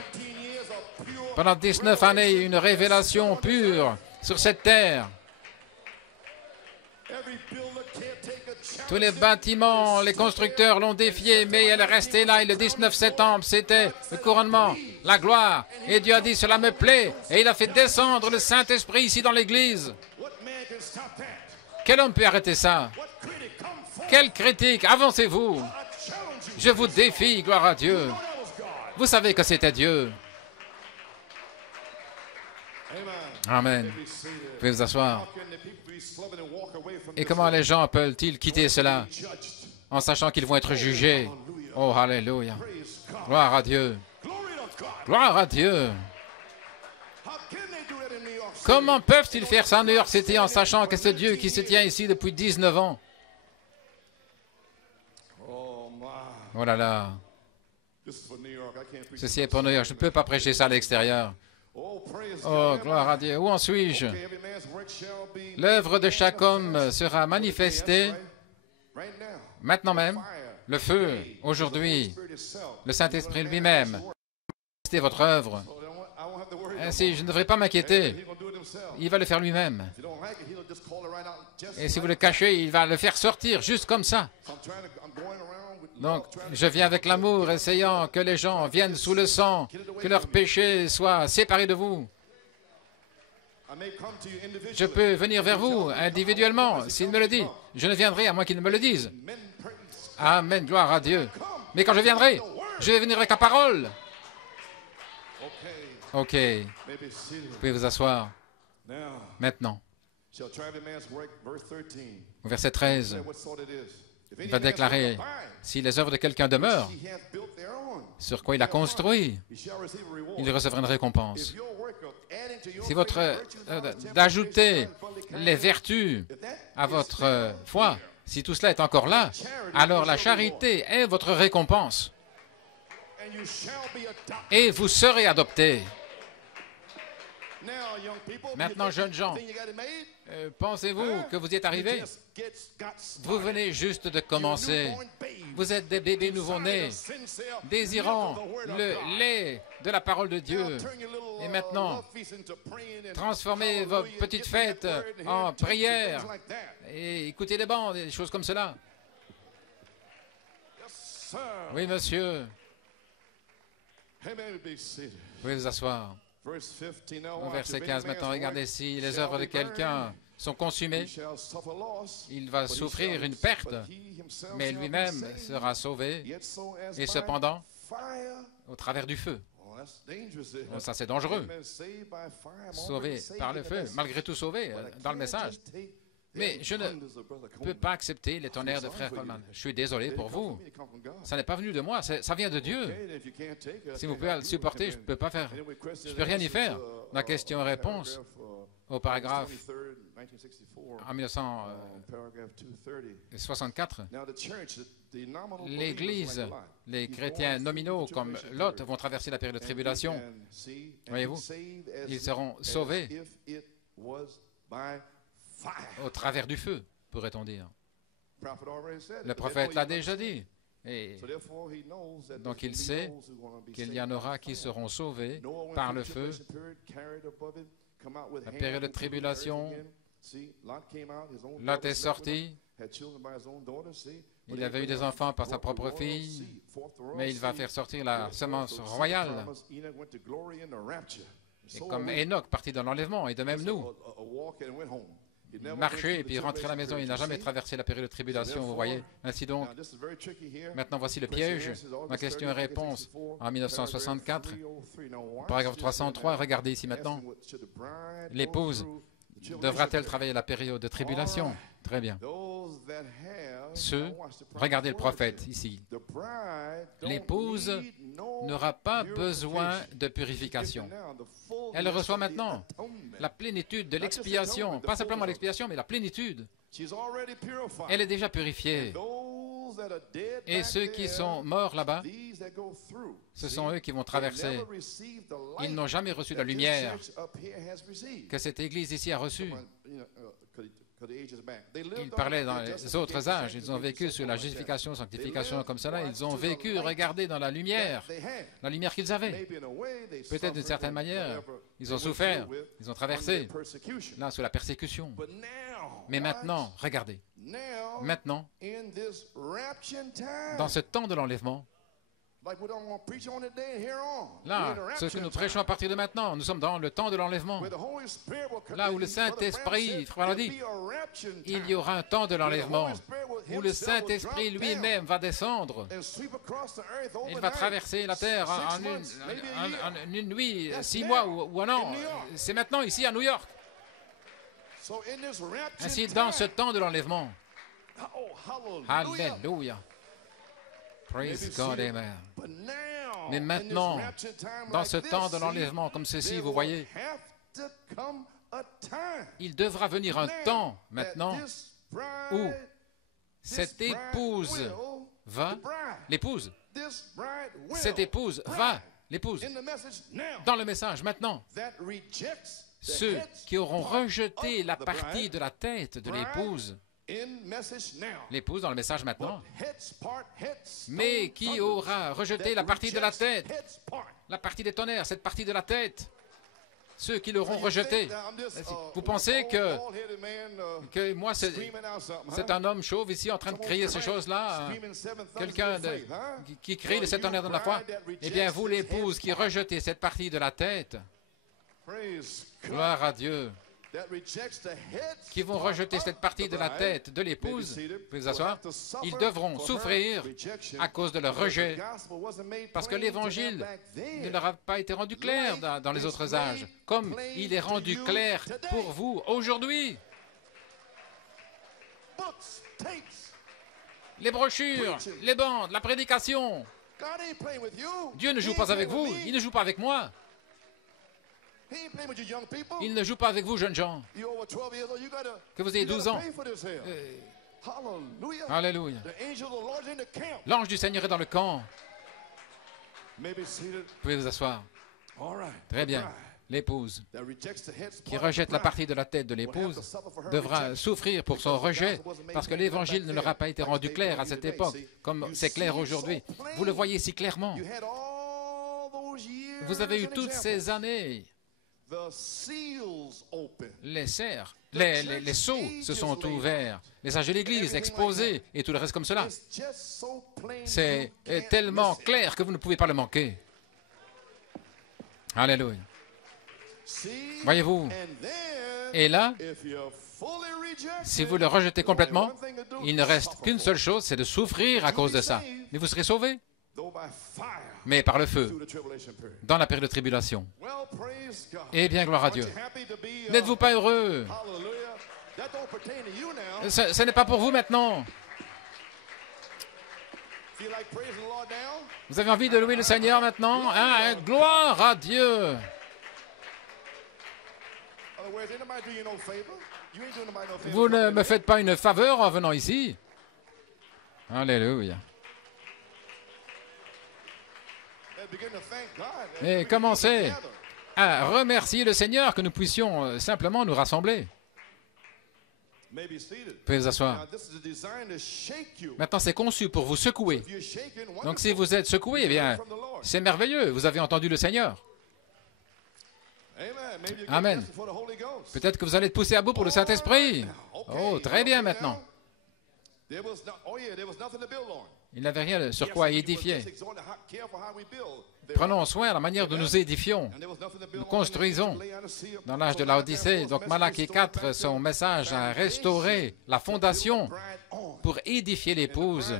Pendant 19 années, une révélation pure sur cette terre. Tous les bâtiments, les constructeurs l'ont défié, mais elle est restée là. Et le 19 septembre, c'était le couronnement, la gloire. Et Dieu a dit, cela me plaît. Et il a fait descendre le Saint-Esprit ici dans l'Église. Quel homme peut arrêter ça? Quelle critique? Avancez-vous. Je vous défie, gloire à Dieu. Vous savez que c'était Dieu. Amen. Vous pouvez vous asseoir. Et comment les gens peuvent-ils quitter cela en sachant qu'ils vont être jugés? Oh, alléluia. Gloire à Dieu. Gloire à Dieu. Comment peuvent-ils faire ça à New York City en sachant que c'est Dieu qui se tient ici depuis 19 ans? Oh là là. Ceci est pour New York. Je ne peux pas prêcher ça à l'extérieur. Oh, gloire à Dieu. Où en suis-je? L'œuvre de chaque homme sera manifestée maintenant même. Le feu, aujourd'hui, le Saint-Esprit lui-même C'était votre œuvre. Ainsi, je ne devrais pas m'inquiéter. Il va le faire lui-même. Et si vous le cachez, il va le faire sortir juste comme ça. Donc, je viens avec l'amour, essayant que les gens viennent sous le sang, que leurs péchés soient séparés de vous. Je peux venir vers vous individuellement, s'il me le dit. Je ne viendrai à moins qu'il ne me le dise. Amen, gloire à Dieu. Mais quand je viendrai, je vais venir avec la parole. Ok, vous pouvez vous asseoir. Maintenant, au verset 13, il va déclarer, si les œuvres de quelqu'un demeurent, sur quoi il a construit, il recevra une récompense. Si votre d'ajouter les vertus à votre foi, si tout cela est encore là, alors la charité est votre récompense. Et vous serez adoptés. Maintenant, jeunes gens, pensez-vous que vous y êtes arrivés? Vous venez juste de commencer. Vous êtes des bébés nouveau-nés, désirant le lait de la parole de Dieu. Et maintenant, transformez vos petites fêtes en prières et écoutez des bandes, des choses comme cela. Oui, monsieur. Vous pouvez vous asseoir. Au verset 15, maintenant, regardez, si les œuvres de quelqu'un sont consumées, il va souffrir une perte, mais lui-même sera sauvé, et cependant, au travers du feu. Bon, ça, c'est dangereux. Sauvé par le feu, malgré tout sauvé dans le message. Mais je ne peux pas accepter les tonnerres de frère Coleman. Je suis désolé pour vous. Ça n'est pas venu de moi, ça vient de Dieu. Si vous pouvez le supporter, je ne peux pas faire. Je ne peux rien y faire. La question-réponse au paragraphe en 1964. L'Église, les chrétiens nominaux comme Lot vont traverser la période de tribulation. Voyez-vous, ils seront sauvés au travers du feu, pourrait-on dire. Le prophète l'a déjà dit. Et donc il sait qu'il y en aura qui seront sauvés par le feu. La période de tribulation, Lot est sorti. Il avait eu des enfants par sa propre fille, mais il va faire sortir la semence royale. Et comme Enoch partit dans l'enlèvement, et de même nous. Marcher et puis rentrer à la maison. Il n'a jamais traversé la période de tribulation, vous voyez. Ainsi donc, maintenant voici le piège. Ma question et réponse en 1964, paragraphe 303. Regardez ici maintenant. L'épouse devra-t-elle travailler la période de tribulation? Très bien. Regardez le prophète ici. L'épouse n'aura pas besoin de purification. Elle reçoit maintenant la plénitude de l'expiation. Pas simplement l'expiation, mais la plénitude. Elle est déjà purifiée. Et ceux qui sont morts là-bas, ce sont eux qui vont traverser. Ils n'ont jamais reçu la lumière que cette Église ici a reçue. Ils parlaient dans les autres âges, ils ont vécu sur la justification, sanctification comme cela, ils ont vécu, regardez dans la lumière qu'ils avaient. Peut-être d'une certaine manière, ils ont souffert, ils ont traversé, là, sous la persécution. Mais maintenant, regardez, maintenant, dans ce temps de l'enlèvement, là, ce que nous prêchons à partir de maintenant, nous sommes dans le temps de l'enlèvement. Là où le Saint-Esprit, frère dit, il y aura un temps de l'enlèvement où le Saint-Esprit lui-même va descendre. Il va traverser la terre en une nuit, 6 mois ou un an. C'est maintenant ici à New York. Ainsi, dans ce temps de l'enlèvement, Alléluia. Praise God, Amen. Mais maintenant, dans ce temps de l'enlèvement comme ceci, vous voyez, il devra venir un temps maintenant où cette épouse va, cette épouse va, dans le message maintenant. Ceux qui auront rejeté la partie de la tête de l'épouse dans le message maintenant, mais qui aura rejeté la partie de la tête La partie des tonnerres, cette partie de la tête. Ceux qui l'auront rejeté. Vous pensez que moi, c'est un homme chauve ici en train de crier ces choses-là? Quelqu'un qui crie de cette tonnerre dans la foi? Eh bien, vous, l'épouse, qui rejetez cette partie de la tête, gloire à Dieu, qui vont rejeter cette partie de la tête de l'épouse, vous pouvez vous asseoir, ils devront souffrir à cause de leur rejet, parce que l'Évangile ne leur a pas été rendu clair dans les autres âges, comme il est rendu clair pour vous aujourd'hui. Les brochures, les bandes, la prédication. Dieu ne joue pas avec vous, il ne joue pas avec moi. Il ne joue pas avec vous, jeunes gens. Que vous ayez 12 ans. Alléluia. L'ange du Seigneur est dans le camp. Vous pouvez vous asseoir. Très bien. L'épouse qui rejette la partie de la tête de l'épouse devra souffrir pour son rejet parce que l'Évangile ne leur a pas été rendu clair à cette époque, comme c'est clair aujourd'hui. Vous le voyez si clairement. Vous avez eu toutes ces années. Les serres, les sceaux se sont ouverts, les âges de l'Église exposés et tout le reste comme cela. C'est tellement clair que vous ne pouvez pas le manquer. Alléluia. Voyez-vous, et là, si vous le rejetez complètement, il ne reste qu'une seule chose, c'est de souffrir à cause de ça. Mais vous serez sauvés, mais par le feu, dans la période de tribulation. Eh bien, gloire à Dieu. N'êtes-vous pas heureux? Ce n'est pas pour vous maintenant. Vous avez envie de louer le Seigneur maintenant? Hein? Gloire à Dieu. Vous ne me faites pas une faveur en venant ici. Alléluia. Et commencez à remercier le Seigneur que nous puissions simplement nous rassembler. Vous pouvez vous asseoir. Maintenant, c'est conçu pour vous secouer. Donc, si vous êtes secoué, eh bien, c'est merveilleux. Vous avez entendu le Seigneur. Amen. Peut-être que vous allez être poussé à bout pour le Saint-Esprit. Oh, très bien maintenant. Il n'avait rien sur quoi édifier. Prenons soin de la manière dont nous édifions. Nous construisons dans l'âge de l'Odyssée. Donc Malachie 4, son message a restauré la fondation pour édifier l'épouse.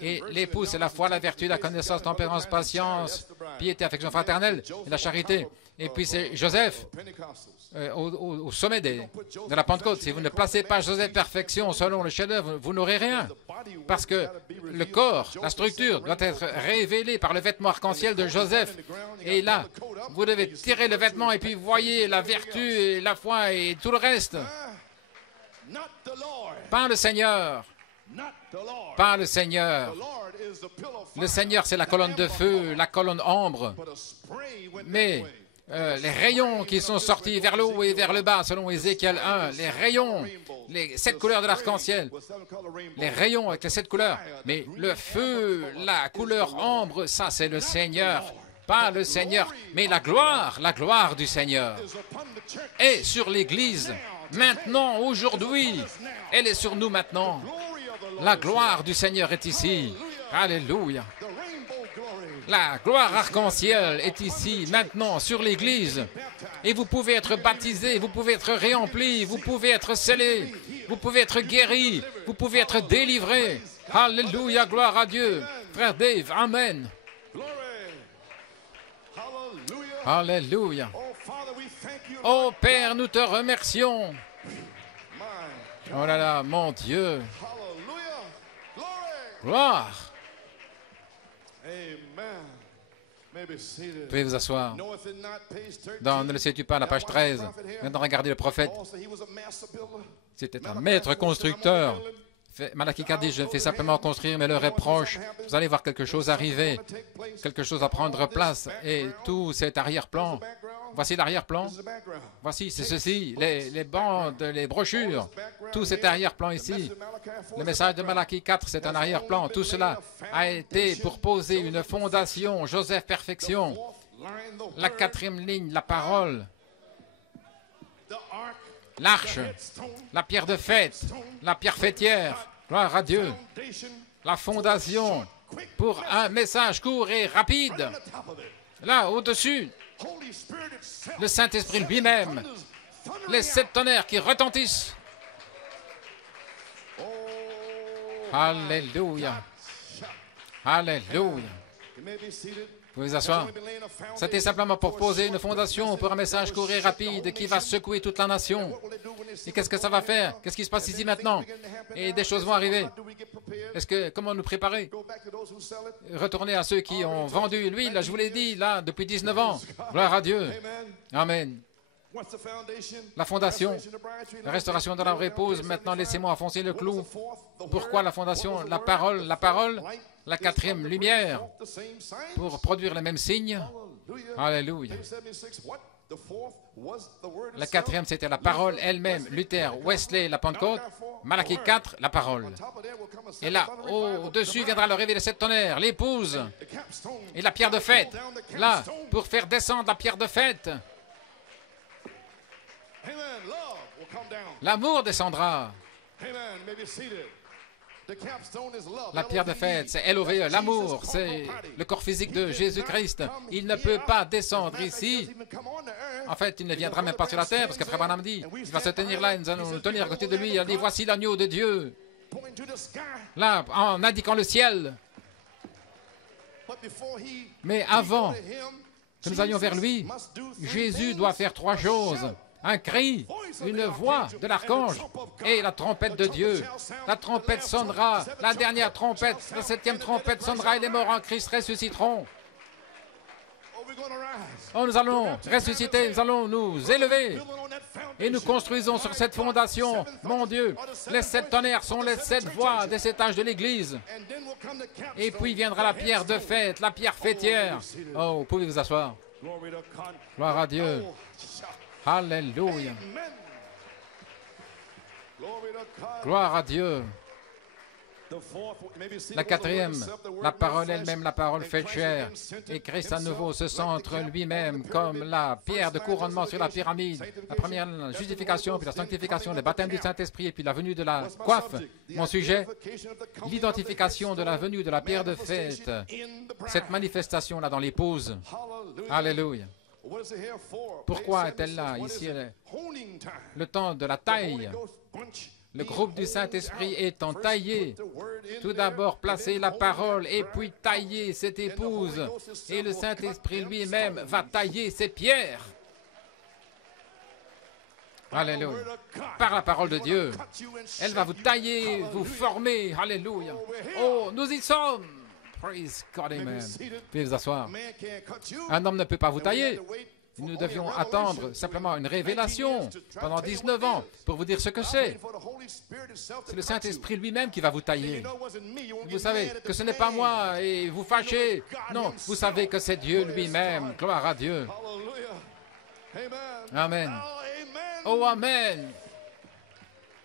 Et l'épouse, c'est la foi, la vertu, la connaissance, tempérance, patience, piété, affection fraternelle et la charité. Et puis c'est Joseph au sommet de la Pentecôte. Si vous ne placez pas Joseph perfection selon le chef-d'œuvre, vous n'aurez rien. Parce que le corps, la structure doit être révélée par le vêtement arc-en-ciel de Joseph. Et là, vous devez tirer le vêtement et puis voyez la vertu et la foi et tout le reste. Pas le Seigneur. Pas le Seigneur. Le Seigneur, c'est la colonne de feu, la colonne ambre. Mais les rayons qui sont sortis vers le haut et vers le bas, selon Ézéchiel 1, les rayons, les 7 couleurs de l'arc-en-ciel, les rayons avec les 7 couleurs, mais le feu, la couleur ambre, ça c'est le Seigneur, pas le Seigneur, mais la gloire du Seigneur est sur l'Église, maintenant, aujourd'hui, elle est sur nous maintenant, la gloire du Seigneur est ici, alléluia. La gloire arc-en-ciel est ici, maintenant, sur l'Église. Et vous pouvez être baptisé, vous pouvez être réempli, vous pouvez être scellé, vous pouvez être guéri, vous pouvez être délivré. Alléluia, gloire à Dieu. Frère Dave, Amen. Alléluia. Oh Père, nous te remercions. Oh là là, mon Dieu. Gloire. Vous pouvez vous asseoir. Ne le sais-tu pas, la page 13. Maintenant, regardez le prophète. C'était un maître constructeur. Malachie 4 dit, je fais simplement construire, mais l'heure est proche. Vous allez voir quelque chose arriver, quelque chose à prendre place. Et tout cet arrière-plan, voici l'arrière-plan. Voici, c'est ceci, les bandes, les brochures. Tout cet arrière-plan ici. Le message de Malachie 4, c'est un arrière-plan. Tout cela a été pour poser une fondation, Joseph perfection. La quatrième ligne, la parole. L'arche, la pierre de fête, la pierre fêtière. Gloire à Dieu. La fondation pour un message court et rapide. Là, au-dessus, le Saint-Esprit lui-même. Les 7 tonnerres qui retentissent. Alléluia. Alléluia. Vous pouvez vous asseoir. C'était simplement pour poser une fondation pour un message court et rapide qui va secouer toute la nation. Et qu'est-ce que ça va faire? Qu'est-ce qui se passe ici maintenant? Et des choses vont arriver. Comment nous préparer? Retourner à ceux qui ont vendu l'huile, je vous l'ai dit, là, depuis 19 ans. Gloire à Dieu. Amen. La fondation, la restauration de la vraie épouse. Maintenant, laissez-moi enfoncer le clou. Pourquoi la fondation? La parole, la quatrième lumière pour produire les mêmes signes. Alléluia. La quatrième, c'était la parole elle-même. Luther, Wesley, la Pentecôte. Malachie 4, la parole. Et là, au-dessus viendra le réveil de 7 tonnerres, l'épouse et la pierre de fête. Là, pour faire descendre la pierre de fête. L'amour descendra. La pierre de fête, c'est LOVE, l'amour, c'est le corps physique de Jésus-Christ. Il ne peut pas descendre ici. En fait, il ne viendra même pas sur la terre, parce que Frère Branham dit, il va se tenir là, et nous allons nous tenir à côté de lui. Il a dit, voici l'agneau de Dieu. Là, en indiquant le ciel. Mais avant que nous allions vers lui, Jésus doit faire 3 choses. Un cri, une voix de l'archange et la trompette de Dieu. La trompette sonnera, la dernière trompette, la 7e trompette sonnera et les morts en Christ ressusciteront. Oh, nous allons ressusciter, nous allons nous élever et nous construisons sur cette fondation. Mon Dieu, les 7 tonnerres sont les 7 voix des 7 âges de l'Église. Et puis viendra la pierre de fête, la pierre fêtière. Oh, vous pouvez vous asseoir. Gloire à Dieu. Alléluia. Gloire à Dieu. La quatrième, la parole elle-même, la parole faite chair. Et Christ à nouveau se centre lui-même comme la pierre de couronnement sur la pyramide. La première, la justification, puis la sanctification, le baptême du Saint-Esprit, et puis la venue de la coiffe. Mon sujet, l'identification de la venue de la pierre de fête. Cette manifestation-là dans l'épouse. Alléluia. Pourquoi est-elle là? Ici, le temps de la taille. Le groupe du Saint-Esprit étant taillé, tout d'abord placer la parole et puis tailler cette épouse. Et le Saint-Esprit lui-même va tailler ses pierres. Alléluia. Par la parole de Dieu. Elle va vous tailler, vous former. Alléluia. Oh, nous y sommes. Praise God, amen. Veuillez vous asseoir. Un homme ne peut pas vous tailler. Nous devions attendre simplement une révélation pendant 19 ans pour vous dire ce que c'est. C'est le Saint-Esprit lui-même qui va vous tailler. Vous savez que ce n'est pas moi et vous fâchez. Non, vous savez que c'est Dieu lui-même. Gloire à Dieu. Amen. Oh, amen.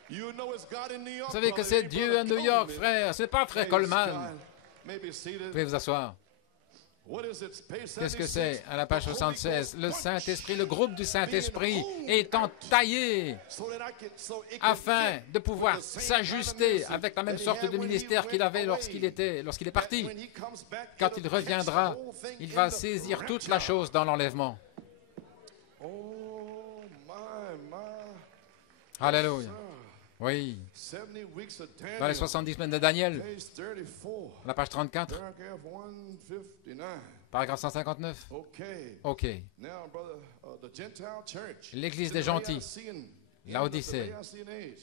Vous savez que c'est Dieu à New York, frère. Ce n'est pas frère Coleman. Vous pouvez vous asseoir. Qu'est-ce que c'est à la page 76? Le Saint-Esprit, le groupe du Saint-Esprit étant taillé afin de pouvoir s'ajuster avec la même sorte de ministère qu'il avait lorsqu'il est parti. Quand il reviendra, il va saisir toute la chose dans l'enlèvement. Alléluia. Oui. Dans les 70 semaines de Daniel, la page 34, paragraphe 159. OK. L'Église des gentils, Laodicée,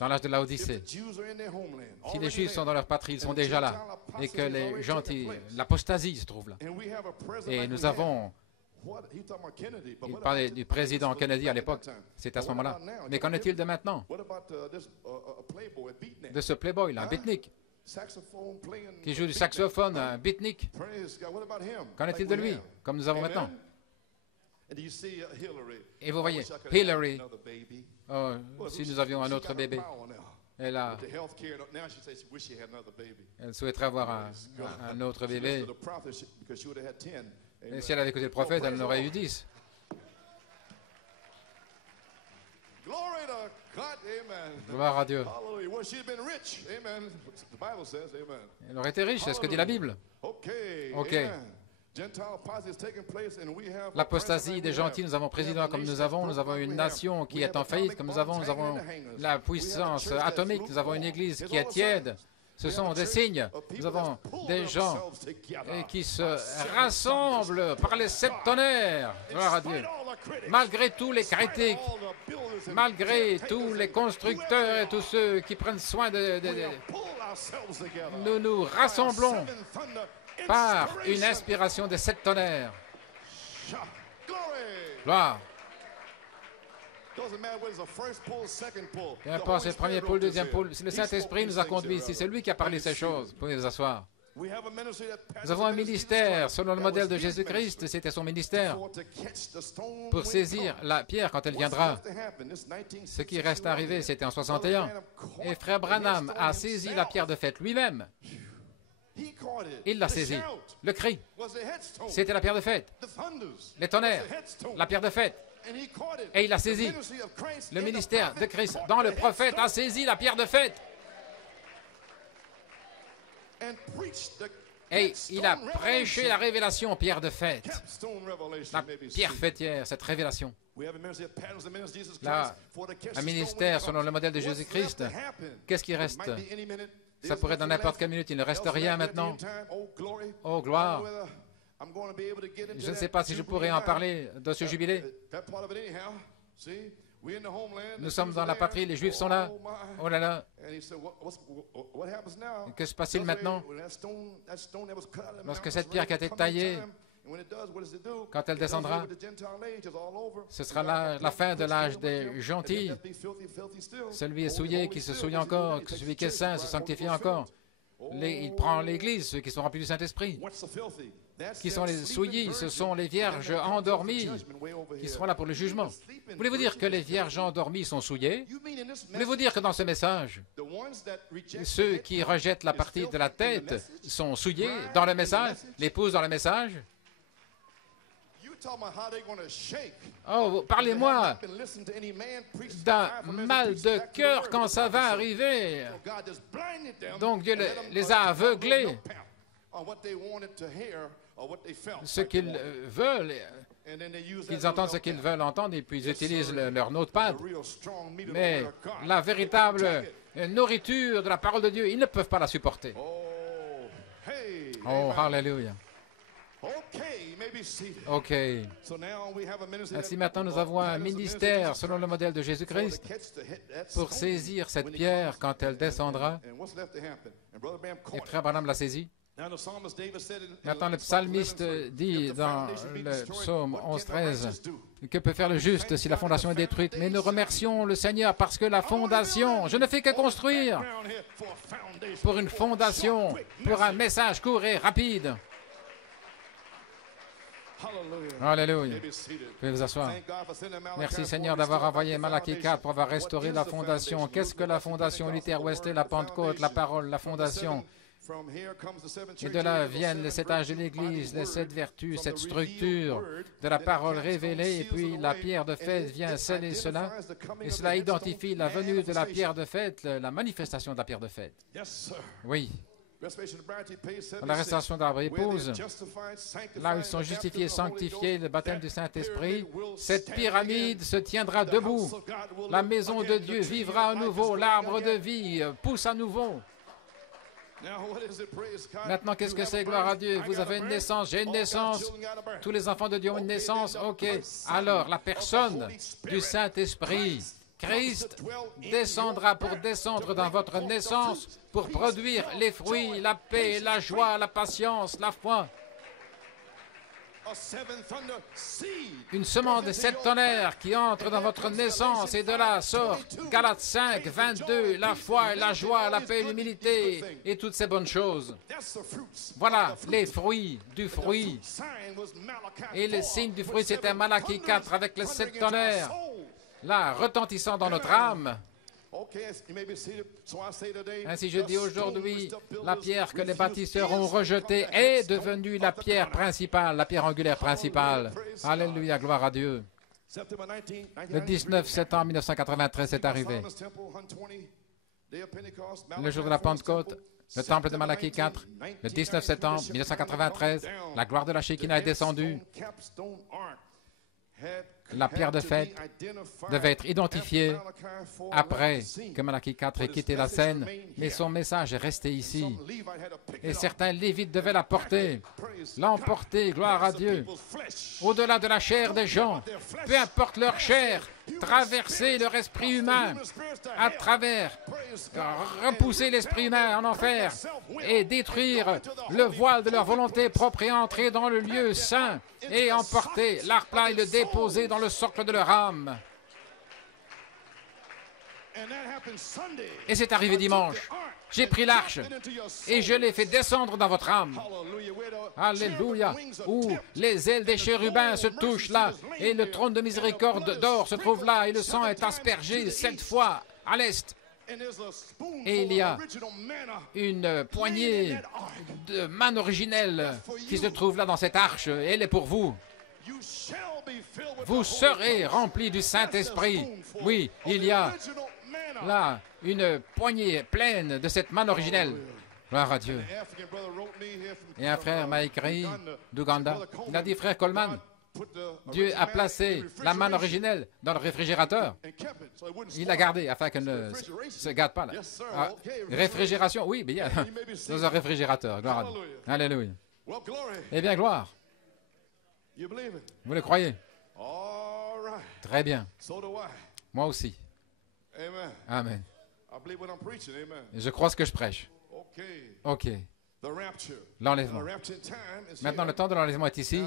dans l'âge de Laodicée. Si les Juifs sont dans leur patrie, ils sont déjà là. Et que les gentils, l'apostasie se trouve là. Et nous avons... Il parlait du président Kennedy à l'époque, c'est à ce moment-là. Mais qu'en est-il de maintenant? De ce playboy, un beatnik, qui joue du saxophone, un beatnik. Qu'en est-il de lui, comme nous avons maintenant? Et vous voyez, Hillary, oh, si nous avions un autre bébé, elle souhaiterait avoir un autre bébé. Et si elle avait écouté le prophète, elle en aurait eu 10. Glory to God, amen. Gloire à Dieu. Hallelujah. Well, she'd been rich, amen. The Bible says, amen. Elle aurait été riche, c'est ce que dit la Bible. Okay. Ok. Amen. Gentile apostasy is taking place, and we have L'apostasie des gentils, nous avons président comme nous avons une nation qui est en faillite comme nous avons la puissance atomique, nous avons une église qui est tiède. Ce sont des signes. Nous avons des gens qui se rassemblent par les septonnaires. Gloire à Dieu. Malgré tous les critiques, malgré tous les constructeurs et tous ceux qui prennent soin nous nous rassemblons par une inspiration des sept tonnerres. Gloire. Peu importe, c'est le premier pôle, deuxième pôle. Si le Saint-Esprit nous a conduits ici, c'est lui qui a parlé ces choses. Vous pouvez vous asseoir. Nous avons un ministère, selon le modèle de Jésus-Christ, c'était son ministère, pour saisir la pierre quand elle viendra. Ce qui reste arrivé, c'était en 61. Et Frère Branham a saisi la pierre de fête lui-même. Il l'a saisie. Le cri, c'était la pierre de fête. Les tonnerres, la pierre de fête. Et il l'a saisi. Le ministère de Christ, dans le prophète, a saisi la pierre de fête. Et il a prêché la révélation, pierre de fête. La pierre fêtière, cette révélation. Là, un ministère selon le modèle de Jésus-Christ. Qu'est-ce qui reste? Ça pourrait être dans n'importe quelle minute. Il ne reste rien maintenant. Oh, gloire. Je ne sais pas si je pourrais en parler de ce jubilé. Nous sommes dans la patrie, les Juifs sont là. Oh là là. Que se passe-t-il maintenant? Lorsque cette pierre qui a été taillée, quand elle descendra, ce sera la fin de l'âge des gentils. Celui est souillé, qui se souille encore, celui qui est saint se sanctifie encore. Il prend l'Église, ceux qui sont remplis du Saint-Esprit. Qui sont les souillis? Ce sont les vierges endormies qui seront là pour le jugement. Voulez-vous dire que les vierges endormies sont souillées? Voulez-vous dire que dans ce message, ceux qui rejettent la partie de la tête sont souillés dans le message? L'épouse dans le message? Oh, parlez-moi d'un mal de cœur quand ça va arriver. Donc Dieu les a aveuglés. Ce qu'ils veulent, ils entendent ce qu'ils veulent entendre et puis ils utilisent leur notepad. Mais la véritable nourriture de la parole de Dieu, ils ne peuvent pas la supporter. Oh, hallelujah. OK. Ainsi, maintenant, nous avons un ministère selon le modèle de Jésus-Christ pour saisir cette pierre quand elle descendra. Et Frère Branham l'a saisie. Maintenant, le psalmiste dit dans le psaume 11-13, « Que peut faire le juste si la fondation est détruite? Mais nous remercions le Seigneur parce que la fondation, je ne fais que construire pour une fondation, pour un message court et rapide. » Alléluia. Vous pouvez vous asseoir. Merci Seigneur d'avoir envoyé Malachie 4 pour avoir restauré la fondation. Qu'est-ce que la fondation? Luther, Wesley, la Pentecôte, la parole, la fondation. Et de là viennent les 7 âges de l'Église, les 7 vertus, cette structure de la parole révélée. Et puis la pierre de fête vient sceller cela. Et cela identifie la venue de la pierre de fête, la manifestation de la pierre de fête. Oui. La restauration de la épouse, là où ils sont justifiés, sanctifiés, le baptême du Saint-Esprit, cette pyramide se tiendra debout. La maison de Dieu vivra à nouveau, l'arbre de vie pousse à nouveau. Maintenant, qu'est-ce que c'est, gloire à Dieu? Vous avez une naissance, j'ai une naissance. Tous les enfants de Dieu ont une naissance. OK. Alors, la personne du Saint-Esprit, Christ, descendra pour descendre dans votre naissance, pour produire les fruits, la paix, la joie, la patience, la foi. Une semence de 7 tonnerres qui entre dans votre naissance et de là sort Galates 5, 22, la foi, la joie, la paix, l'humilité et toutes ces bonnes choses. Voilà les fruits du fruit. Et le signe du fruit, c'était Malachie 4 avec les 7 tonnerres. Là, retentissant dans notre âme. Ainsi je dis aujourd'hui, la pierre que les bâtisseurs ont rejetée est devenue la pierre principale, la pierre angulaire principale. Alléluia, gloire à Dieu. Le 19 septembre 1993 est arrivé. Le jour de la Pentecôte, le temple de Malachie 4, le 19 septembre 1993, la gloire de la Shekinah est descendue. La pierre de fête devait être identifiée après que Malachie 4 ait quitté la scène, mais son message est resté ici. Et certains Lévites devaient la porter, l'emporter, gloire à Dieu, au-delà de la chair des gens, peu importe leur chair, traverser leur esprit humain à travers, repousser l'esprit humain en enfer et détruire le voile de leur volonté propre et entrer dans le lieu saint et emporter l'arc plat et le déposer dans le socle de leur âme. Et c'est arrivé dimanche. J'ai pris l'arche et je l'ai fait descendre dans votre âme. Alléluia. Où les ailes des chérubins se touchent là et le trône de miséricorde d'or se trouve là et le sang est aspergé 7 fois à l'est. Et il y a une poignée de manne originelle qui se trouve là dans cette arche et elle est pour vous. Vous serez remplis du Saint-Esprit. Oui, il y a là une poignée pleine de cette manne originelle. Gloire à Dieu. Et un frère m'a écrit d'Ouganda. Il a dit, frère Coleman, Dieu a placé la manne originelle dans le réfrigérateur. Il l'a gardée afin qu'elle ne se gâte pas. Là. Ah, réfrigération, oui, mais il y a dans un réfrigérateur. Gloire à Dieu. Alléluia. Eh bien, gloire. Vous le croyez? Très bien. Moi aussi. Amen. Je crois ce que je prêche. OK. L'enlèvement. Maintenant, le temps de l'enlèvement est ici.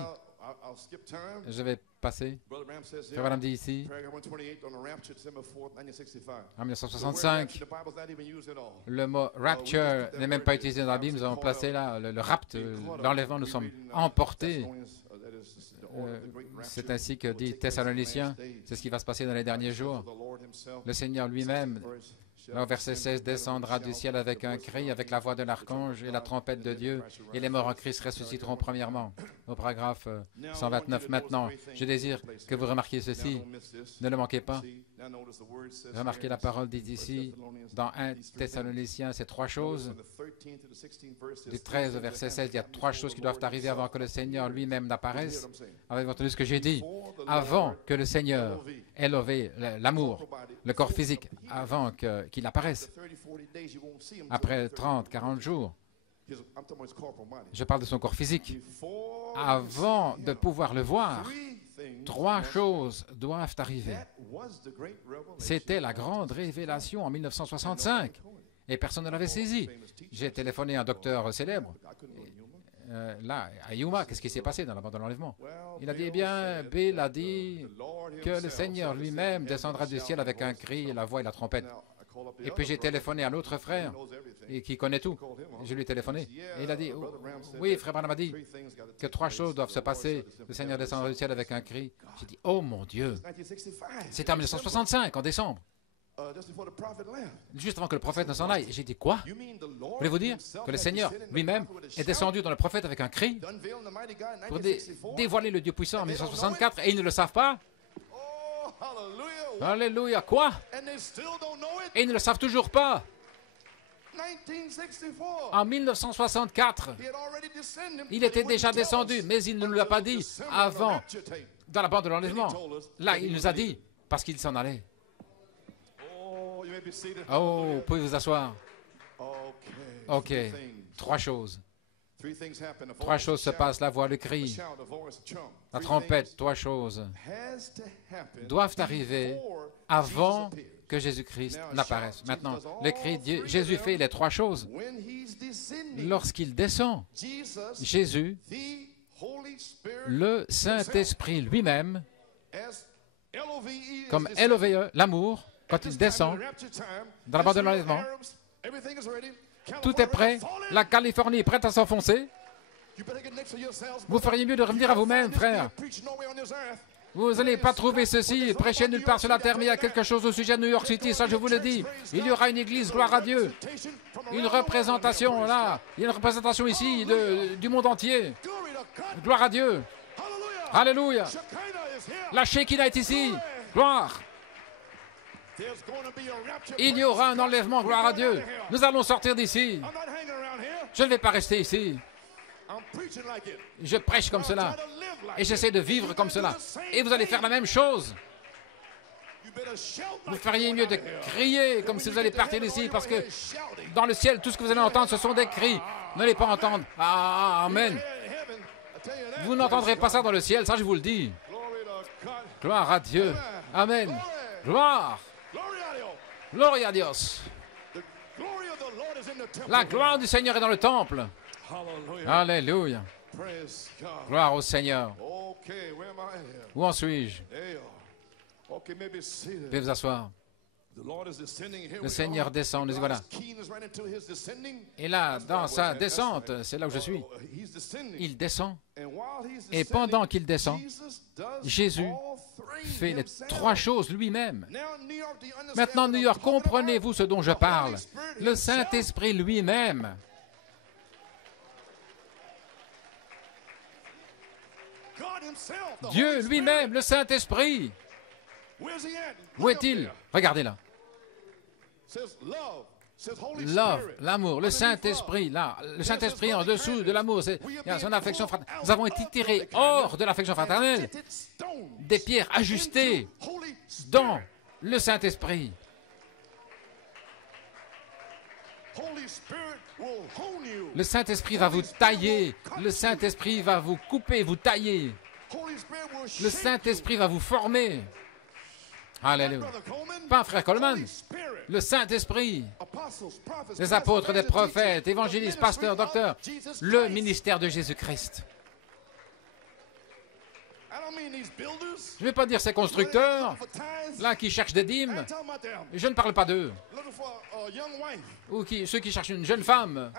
Je vais passer. Frère Branham dit ici, en 1965, le mot rapture n'est même pas utilisé dans la Bible. Nous avons placé là le rapt, l'enlèvement, nous sommes emportés. C'est ainsi que dit Thessaloniciens, c'est ce qui va se passer dans les derniers jours. Le Seigneur lui-même, au verset 16, descendra du ciel avec un cri, avec la voix de l'archange et la trompette de Dieu, et les morts en Christ ressusciteront premièrement. Au paragraphe 129 maintenant, je désire que vous remarquiez ceci, ne le manquez pas. Remarquez la parole dit ici, dans 1 Thessaloniciens, c'est 3 choses. Du 13 au verset 16, il y a 3 choses qui doivent arriver avant que le Seigneur lui-même n'apparaisse. Avez-vous entendu ce que j'ai dit? Avant que le Seigneur ait levé l'amour, le corps physique, avant qu'il apparaisse. Après 30, 40 jours, je parle de son corps physique. Avant de pouvoir le voir, 3 choses doivent arriver. C'était la grande révélation en 1965 et personne ne l'avait saisi. J'ai téléphoné à un docteur célèbre. Là, à Yuma, qu'est-ce qui s'est passé dans la bande de l'enlèvement? Il a dit, eh bien, Bill a dit que le Seigneur lui-même descendra du ciel avec un cri, la voix et la trompette. Et puis j'ai téléphoné à l'autre frère et qui connaît tout. Je lui ai téléphoné. Et il a dit, oui, frère Branham a dit que 3 choses doivent se passer. Le Seigneur descendra du ciel avec un cri. J'ai dit, oh mon Dieu. C'était en 1965, en décembre. Juste avant que le prophète ne s'en aille. J'ai dit, quoi? Voulez-vous dire que le Seigneur lui-même est descendu dans le prophète avec un cri pour dévoiler le Dieu puissant en 1964 et ils ne le savent pas? Alléluia, quoi? Et ils ne le savent toujours pas. En 1964, il était déjà descendu, mais il ne nous l'a pas dit avant, dans la bande de l'enlèvement. Là, il nous a dit, parce qu'il s'en allait. Oh, vous pouvez vous asseoir. OK. 3 choses. 3 choses se passent, la voix, le cri, la trompette, 3 choses doivent arriver avant que Jésus-Christ n'apparaisse. Maintenant, le cri, Jésus fait les 3 choses. Lorsqu'il descend, Jésus, le Saint-Esprit lui-même, comme L-O-V-E, l'amour, quand il descend dans la bande de l'enlèvement, tout est prêt, la Californie est prête à s'enfoncer. Vous feriez mieux de revenir à vous-même, frère. Vous n'allez pas trouver ceci, prêcher nulle part sur la terre, mais il y a quelque chose au sujet de New York City, ça je vous le dis. Il y aura une église, gloire à Dieu. Une représentation là, il y a une représentation ici du monde entier. Gloire à Dieu. Alléluia. La Shekinah est ici. Gloire. Il y aura un enlèvement, gloire à Dieu. Nous allons sortir d'ici. Je ne vais pas rester ici. Je prêche comme cela. Et j'essaie de vivre comme cela. Et vous allez faire la même chose. Vous feriez mieux de crier comme si vous allez partir d'ici, parce que dans le ciel, tout ce que vous allez entendre, ce sont des cris. N'allez pas entendre. Ah, amen. Vous n'entendrez pas ça dans le ciel, ça je vous le dis. Gloire à Dieu. Amen. Gloire. Gloria a Dios. La gloire du Seigneur est dans le temple. Alléluia. Gloire au Seigneur. Où en suis-je? Veuillez vous asseoir. Le Seigneur descend, nous y voilà. Et là, dans sa descente, c'est là où je suis. Il descend. Et pendant qu'il descend, Jésus fait les trois choses lui-même. Maintenant, New York, comprenez-vous ce dont je parle? Le Saint-Esprit lui-même. Dieu lui-même, le Saint-Esprit. Où est-il? Regardez là. Love, l'amour, le Saint-Esprit, là, le Saint-Esprit en dessous de l'amour, c'est son affection fraternelle. Nous avons été tirés hors de l'affection fraternelle, des pierres ajustées dans le Saint-Esprit. Le Saint-Esprit va vous tailler, le Saint-Esprit va vous couper, vous tailler. Le Saint-Esprit va vous former. Alléluia. Pas frère Coleman. Le Saint-Esprit. Les apôtres, des prophètes, évangélistes, pasteurs, docteurs. Le ministère de Jésus-Christ. Je ne vais pas dire ces constructeurs, là, qui cherchent des dîmes. Je ne parle pas d'eux. Ou ceux qui cherchent une jeune femme.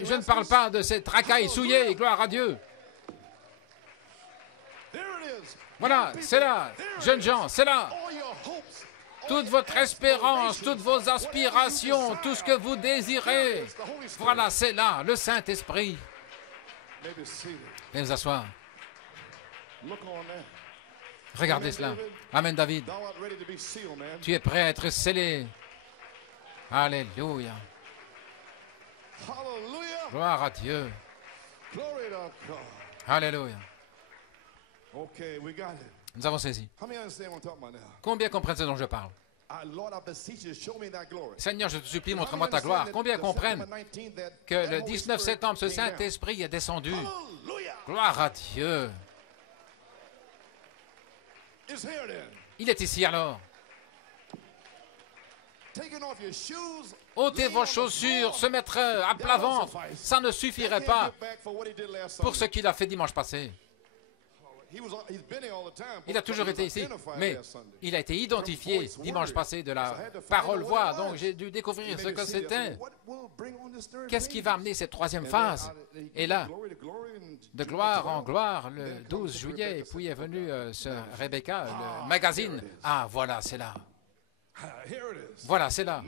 Je ne parle pas de ces tracailles souillées, gloire à Dieu. Voilà, c'est là, jeunes gens, c'est là. Toute votre espérance, toutes vos aspirations, tout ce que vous désirez. Voilà, c'est là, le Saint-Esprit. Veuillez vous asseoir. Regardez cela. Amen, David. Tu es prêt à être scellé. Alléluia. Gloire à Dieu. Alléluia. Nous avons saisi. Combien comprennent ce dont je parle? Seigneur, je te supplie, montre-moi ta gloire. Combien comprennent que le 19 septembre, ce Saint-Esprit est descendu? Gloire à Dieu. Il est ici alors. ôtez vos chaussures, se mettre à plat ventre. Ça ne suffirait pas pour ce qu'il a fait dimanche passé. Il a toujours été ici, mais il a été identifié dimanche passé de la parole-voix, donc j'ai dû découvrir ce que c'était. Qu'est-ce qui va amener cette troisième phase? Et là, de gloire en gloire, le 12 juillet, et puis est venu ce Rebecca, le magazine. Ah, voilà, c'est là. Voilà, c'est là.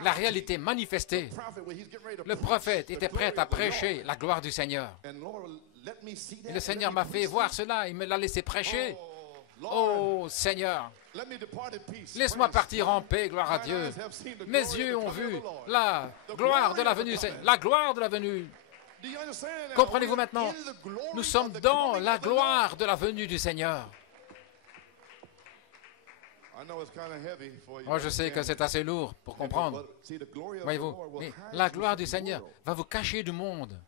La réalité manifestée. Le prophète était prêt à prêcher la gloire du Seigneur. Et le Seigneur m'a fait voir cela, il me l'a laissé prêcher. Oh Seigneur, laisse-moi partir en paix, gloire à Dieu. Mes yeux ont vu la gloire de la venue, la gloire de la venue. Comprenez-vous maintenant? Nous sommes dans la gloire de la venue du Seigneur. Oh, je sais que c'est assez lourd pour comprendre. Voyez-vous, mais la gloire du Seigneur va vous cacher du monde.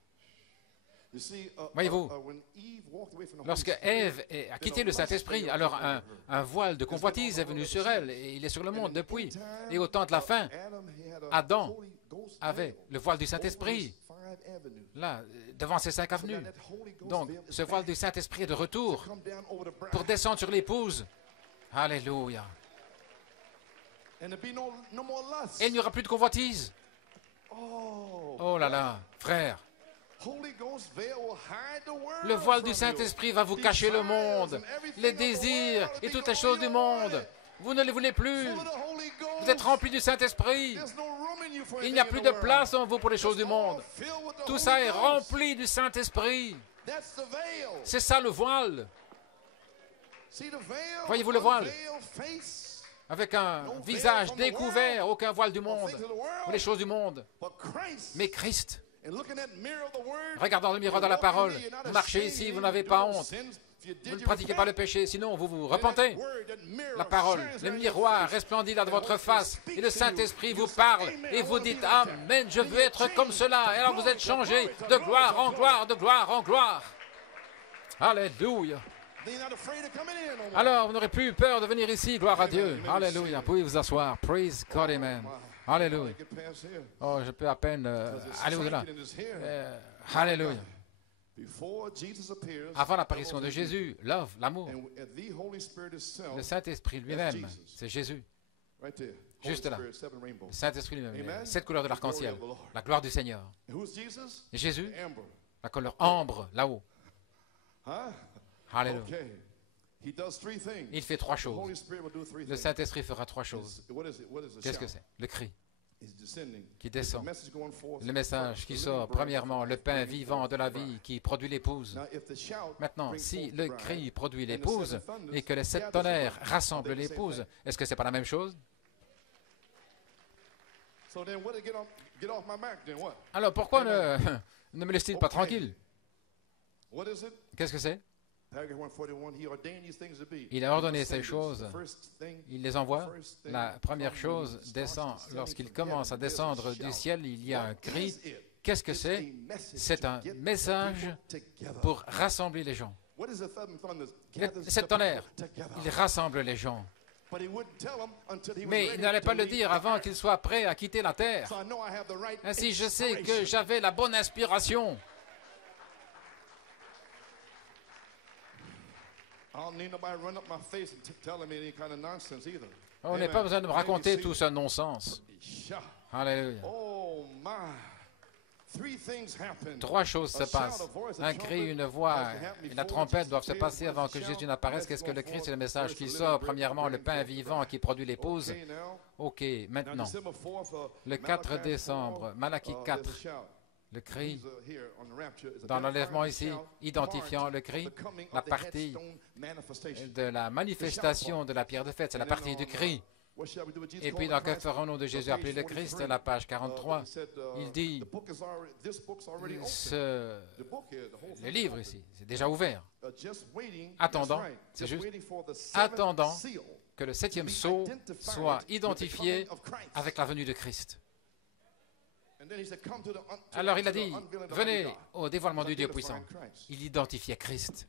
Voyez-vous, lorsque Ève a quitté le Saint-Esprit, alors un voile de convoitise est venu sur elle, et il est sur le monde depuis. Et au temps de la fin, Adam avait le voile du Saint-Esprit, là, devant ces 5 avenues. Donc, ce voile du Saint-Esprit est de retour pour descendre sur l'épouse. Alléluia. Et il n'y aura plus de convoitise. Oh là là, frère. Le voile du Saint-Esprit va vous cacher le monde, les désirs et toutes les choses du monde. Vous ne les voulez plus. Vous êtes remplis du Saint-Esprit. Il n'y a plus de place en vous pour les choses du monde. Tout ça est rempli du Saint-Esprit. C'est ça le voile. Voyez-vous le voile? Avec un visage découvert, aucun voile du monde, ou les choses du monde. Mais Christ, regardant le miroir de la parole, vous marchez ici, vous n'avez pas honte. Vous ne pratiquez pas le péché, sinon vous vous repentez. La parole, le miroir resplendit là de votre face et le Saint-Esprit vous parle et vous dites « Amen, je veux être comme cela ». Et alors vous êtes changé de gloire en gloire, de gloire en gloire. Alléluia. Alors vous n'aurez plus peur de venir ici, gloire à Dieu. Alléluia. Pouvez vous asseoir. Praise God, amen. Alléluia. Oh, je peux à peine aller au-delà. Alléluia. Avant l'apparition de Jésus, l'œuvre, l'amour, le Saint-Esprit lui-même, c'est Jésus. Juste là. Le Saint-Esprit lui-même. 7 couleurs de l'arc-en-ciel. La gloire du Seigneur. Et Jésus, la couleur ambre, là-haut. Alléluia. Il fait 3 choses. Le Saint-Esprit fera 3 choses. Qu'est-ce que c'est? Le cri qui descend. Le message qui sort. Premièrement, le pain vivant de la vie qui produit l'épouse. Maintenant, si le cri produit l'épouse et que les 7 tonnerres rassemblent l'épouse, est-ce que ce n'est pas la même chose? Alors pourquoi ne me laisse-t-il pas tranquille? Qu'est-ce que c'est? Il a ordonné ces choses, il les envoie. La première chose descend, lorsqu'il commence à descendre du ciel, il y a un cri. Qu'est-ce que c'est? C'est un message pour rassembler les gens. Cette tonnerre, il rassemble les gens. Mais il n'allait pas le dire avant qu'il soit prêt à quitter la terre. Ainsi, je sais que j'avais la bonne inspiration. On n'a pas besoin de me raconter tout ce non-sens. Alléluia. 3 choses se passent. Un cri, une voix et la trompette doivent se passer avant que Jésus n'apparaisse. Qu'est-ce que le cri? C'est le message qui sort. Premièrement, le pain vivant qui produit l'épouse. OK, maintenant, le 4 décembre, Malachie 4. Le cri, dans l'enlèvement ici, identifiant le cri, la partie de la manifestation de la pierre de fête, c'est la partie du cri. Et puis, dans Que ferons-nous de Jésus appelé le Christ, la page 43, il dit, le livre ici, c'est déjà ouvert. Attendant, c'est juste, attendant que le 7e sceau soit identifié avec la venue de Christ. Alors il a dit, venez au dévoilement du Dieu puissant. Il identifiait Christ.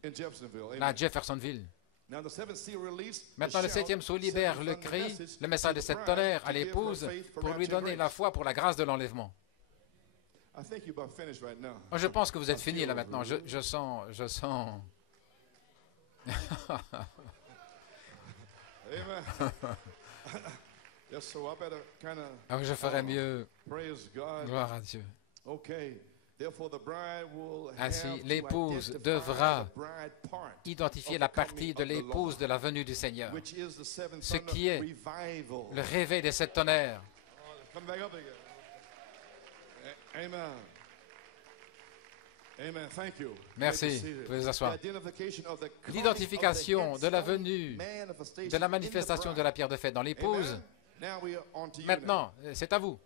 Là, à Jeffersonville. Maintenant, le 7e sceau libère le cri, le message de cette tonnerre à l'épouse pour lui donner la foi pour la grâce de l'enlèvement. Je pense que vous êtes fini là maintenant. Je sens... Alors je ferais mieux. Gloire à Dieu. Ainsi, l'épouse devra identifier la partie de l'épouse de la venue du Seigneur, ce qui est le réveil des 7 tonnerres. Merci. Vous pouvez vous asseoir. L'identification de la venue, de la manifestation de la pierre de fête dans l'épouse. Maintenant, c'est à vous.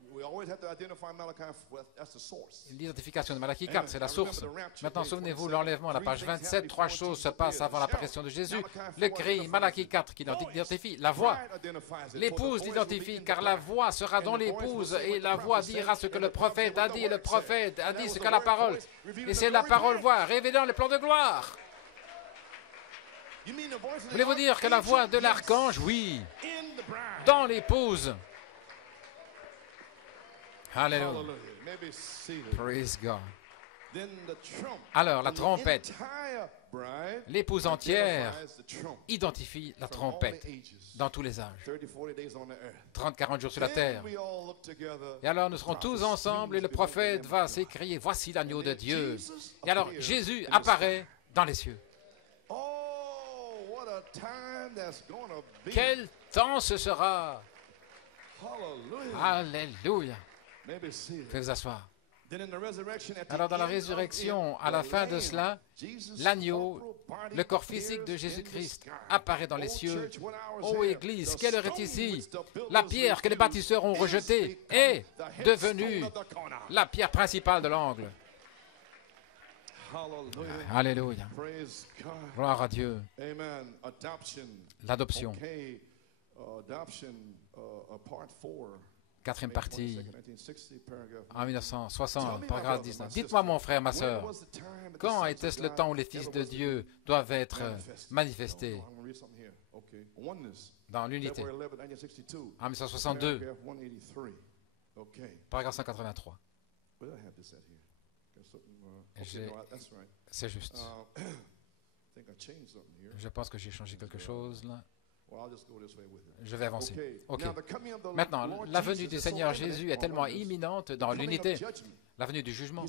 L'identification de Malachie 4, c'est la source. Maintenant, souvenez-vous, l'enlèvement à la page 27, 3 choses se passent avant l'apparition de Jésus. Le cri, Malachie 4, qui identifie la voix. L'épouse l'identifie, car la voix sera dans l'épouse, et la voix dira ce que le prophète a dit, et le prophète a dit ce que la parole. Et c'est la parole voix, révélant le plan de gloire. Voulez-vous dire que la voix de l'archange, oui, dans l'épouse. Alléluia. Praise God. Alors la trompette, l'épouse entière identifie la trompette dans tous les âges. 30-40 jours sur la terre. Et alors nous serons tous ensemble et le prophète va s'écrier, voici l'agneau de Dieu. Et alors Jésus apparaît dans les cieux. Quel temps ce sera! Alléluia! Faites vous asseoir. Alors dans la résurrection, à la fin de cela, l'agneau, le corps physique de Jésus-Christ, apparaît dans les cieux. Ô Église, quelle heure est ici? La pierre que les bâtisseurs ont rejetée est devenue la pierre principale de l'angle. Alléluia. Gloire à Dieu. L'adoption. Quatrième partie, en 1960, paragraphe 19. Dites-moi, mon frère, ma sœur, quand était-ce le temps où les fils de Dieu doivent être manifestés dans l'unité? En 1962, paragraphe 183. C'est juste. Je pense que j'ai changé quelque chose là. Je vais avancer. Ok. Maintenant, la venue du Seigneur Jésus est tellement imminente dans l'unité, la venue du jugement.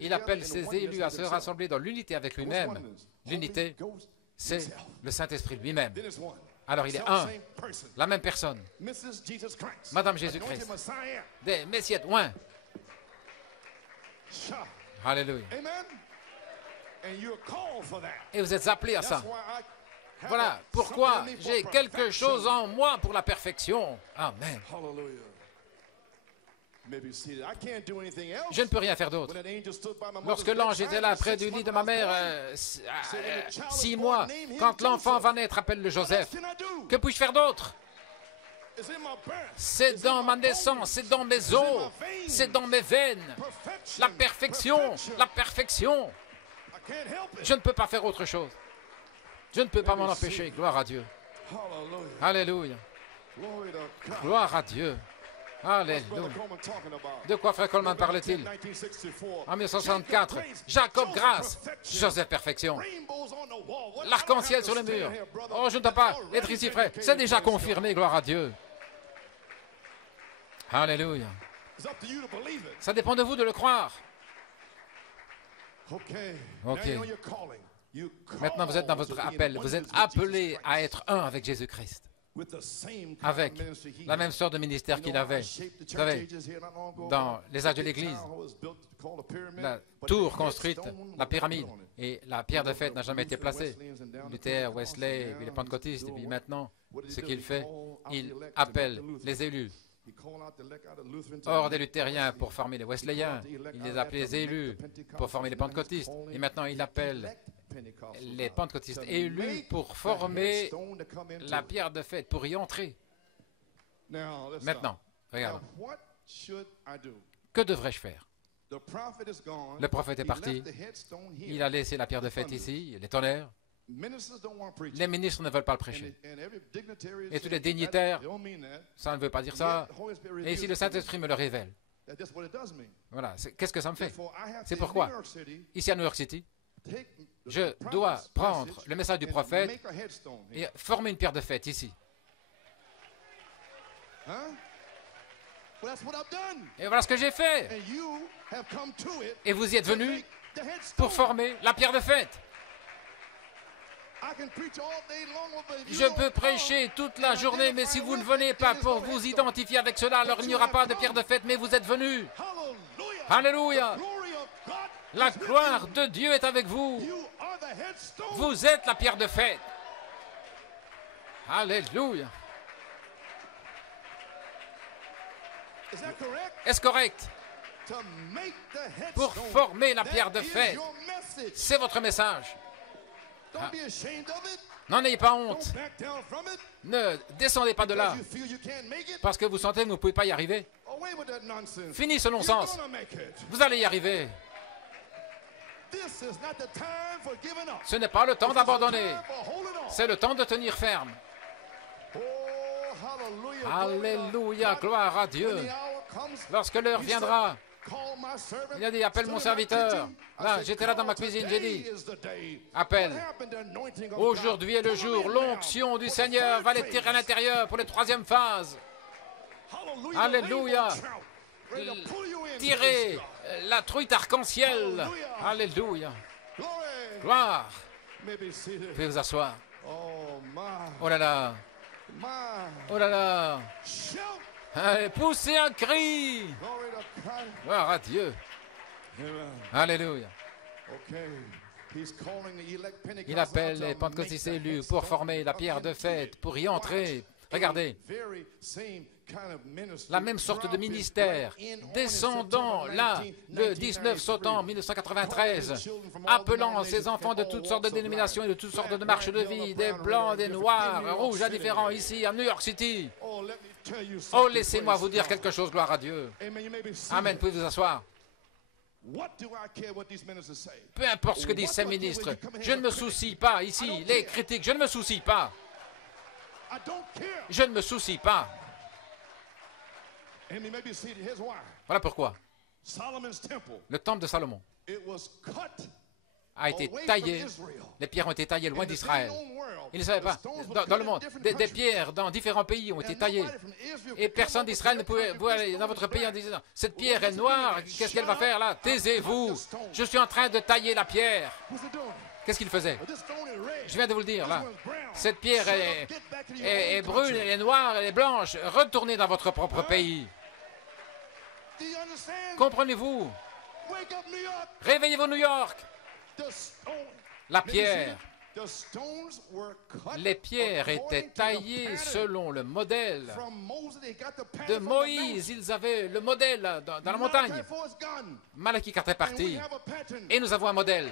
Il appelle ses élus à se rassembler dans l'unité avec lui-même. L'unité, c'est le Saint-Esprit lui-même. Alors il est un, la même personne. Madame Jésus-Christ. Des messieurs loin. Alléluia. Et vous êtes appelés à ça. Voilà pourquoi j'ai quelque chose en moi pour la perfection. Amen. Je ne peux rien faire d'autre. Lorsque l'ange était là près du lit de ma mère, 6 mois, quand l'enfant va naître, appelle-le Joseph. Que puis-je faire d'autre? C'est dans ma naissance, c'est dans mes os, c'est dans mes veines. La perfection, la perfection. Je ne peux pas faire autre chose. Je ne peux pas m'en empêcher. Gloire à Dieu. Alléluia. Gloire à Dieu. Alléluia. De quoi Frère Coleman parlait-il? En 1964, Jacob grâce, Joseph perfection. L'arc-en-ciel sur le mur. Oh, je ne dois pas être ici, frère. C'est déjà confirmé, gloire à Dieu. Alléluia. Ça dépend de vous de le croire. Ok. Maintenant, vous êtes dans votre appel. Vous êtes appelés à être un avec Jésus-Christ. Avec la même sorte de ministère qu'il avait. Vous savez, dans les âges de l'Église, la tour construite, la pyramide, et la pierre de fête n'a jamais été placée. Luther, Wesley, puis les pentecôtistes, et puis maintenant, ce qu'il fait, il appelle les élus hors des luthériens pour former les wesleyens. Il les appelle les élus pour former les pentecôtistes. Et maintenant, il appelle les pentecôtistes élus pour former la pierre de fête, pour y entrer. Maintenant, regarde. Que devrais-je faire? Le prophète est parti. Il a laissé la pierre de fête ici, les tonnerres. Les ministres ne veulent pas le prêcher. Et tous les dignitaires, ça ne veut pas dire ça. Et ici, le Saint-Esprit me le révèle. Voilà. Qu'est-ce que ça me fait? C'est pourquoi, ici à New York City, je dois prendre le message du prophète et former une pierre de fête ici. Et voilà ce que j'ai fait. Et vous y êtes venus pour former la pierre de fête. Je peux prêcher toute la journée, mais si vous ne venez pas pour vous identifier avec cela, alors il n'y aura pas de pierre de fête, mais vous êtes venus. Alléluia. La gloire de Dieu est avec vous. Vous êtes la pierre de fête. Alléluia. Est-ce correct? Pour former la pierre de fête, c'est votre message. Ah. N'en ayez pas honte. Ne descendez pas de là parce que vous sentez que vous ne pouvez pas y arriver. Fini ce non-sens. Vous allez y arriver. Ce n'est pas le temps d'abandonner. C'est le temps de tenir ferme. Alléluia, gloire à Dieu. Lorsque l'heure viendra, Il a dit, appelle mon serviteur. Là, j'étais là dans ma cuisine, j'ai dit, appelle. Aujourd'hui est le jour, l'onction du Seigneur va les tirer à l'intérieur pour les troisième phases. Alléluia. Tirez la truite arc-en-ciel. Alléluia. Gloire. Vous pouvez vous asseoir. Oh là là. Oh là là. Allez, poussez un cri. Gloire à Dieu. Alléluia. Il appelle les pentecôtistes élus pour former la pierre de fête, pour y entrer. Regardez, la même sorte de ministère, descendant là, le 19 septembre 1993, appelant ces enfants de toutes sortes de dénominations et de toutes sortes de marches de vie, des blancs, des noirs, rouges, indifférents, ici à New York City. Oh, laissez-moi vous dire quelque chose, gloire à Dieu. Amen, pouvez vous asseoir. Peu importe ce que disent ces ministres, je ne me soucie pas, ici, les critiques, je ne me soucie pas. Je ne me soucie pas. Voilà pourquoi le temple de Salomon a été taillé, les pierres ont été taillées loin d'Israël. Ils ne savaient pas, dans le monde, des pierres dans différents pays ont été taillées. Et personne d'Israël ne pouvait aller dans votre pays en disant, cette pierre est noire, qu'est-ce qu'elle va faire là? Taisez-vous, je suis en train de tailler la pierre. Qu'est-ce qu'il faisait? Je viens de vous le dire, là. Cette pierre est brune, elle est noire, elle est blanche. Retournez dans votre propre pays. Comprenez-vous? Réveillez-vous, New York. La pierre. Les pierres étaient taillées selon le modèle de Moïse. Ils avaient le modèle dans la montagne. Malachi 4 est parti. Et nous avons un modèle.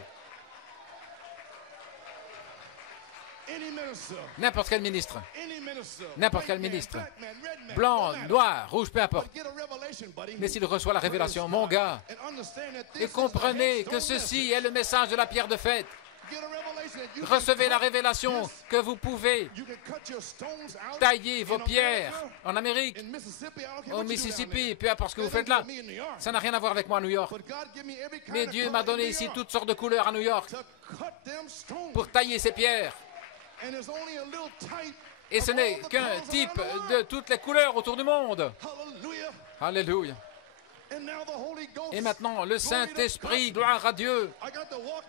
N'importe quel ministre, blanc, noir, rouge, peu importe. Mais s'il reçoit la révélation, mon gars, et comprenez que ceci est le message de la pierre de fête. Recevez la révélation que vous pouvez tailler vos pierres en Amérique, au Mississippi, peu importe ce que vous faites là. Ça n'a rien à voir avec moi à New York. Mais Dieu m'a donné ici toutes sortes de couleurs à New York pour tailler ces pierres. Et ce n'est qu'un type de toutes les couleurs autour du monde. Alléluia. Et maintenant, le Saint-Esprit, gloire à Dieu.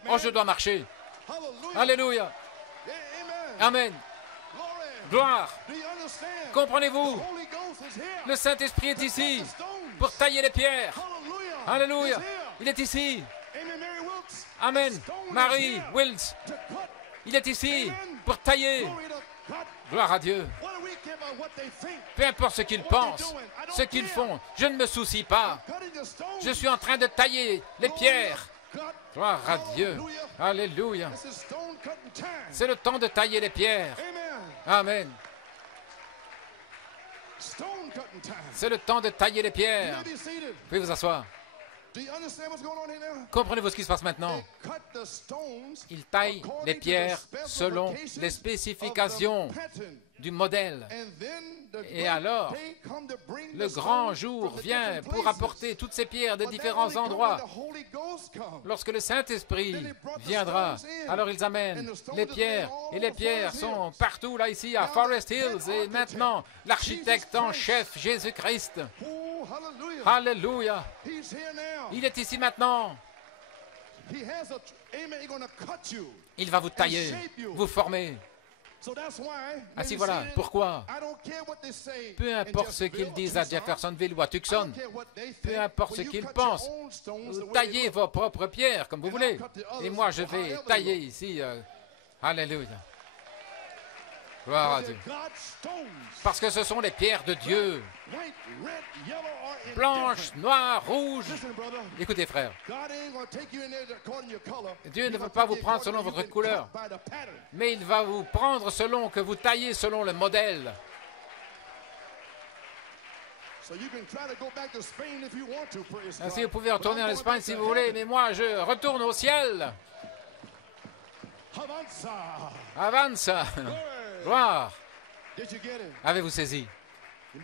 Oh, je dois marcher. Alléluia. Amen. Gloire. Comprenez-vous? Le Saint-Esprit est ici pour tailler les pierres. Alléluia. Il est ici. Amen. Marie Wills. Il est ici pour tailler. Gloire à Dieu. Peu importe ce qu'ils pensent, ce qu'ils font, je ne me soucie pas. Je suis en train de tailler les pierres. Gloire à Dieu. Alléluia. C'est le temps de tailler les pierres. Amen. C'est le temps de tailler les pierres. Vous pouvez vous asseoir. Comprenez-vous ce qui se passe maintenant? Il taille les pierres selon les spécifications du modèle. Et alors, le grand jour vient pour apporter toutes ces pierres de différents endroits. Lorsque le Saint-Esprit viendra, alors ils amènent les pierres. Et les pierres sont partout, là, ici, à Forest Hills. Et maintenant, l'architecte en chef, Jésus-Christ. Alléluia. Il est ici maintenant. Il va vous tailler, vous former. Ainsi voilà, pourquoi? Peu importe ce qu'ils disent à Jeffersonville ou à Tucson, peu importe ce qu'ils pensent, taillez vos propres pierres comme vous voulez. Et moi, je vais tailler ici. Alléluia. Gloire à Dieu. Parce que ce sont les pierres de Dieu. Blanches, noires, rouges. Écoutez, frère. Dieu ne veut pas vous prendre selon votre couleur, mais il va vous prendre selon que vous taillez selon le modèle. Ainsi, vous pouvez retourner en Espagne si vous voulez, mais moi, je retourne au ciel. Avanza. Gloire. Avez-vous saisi? Vous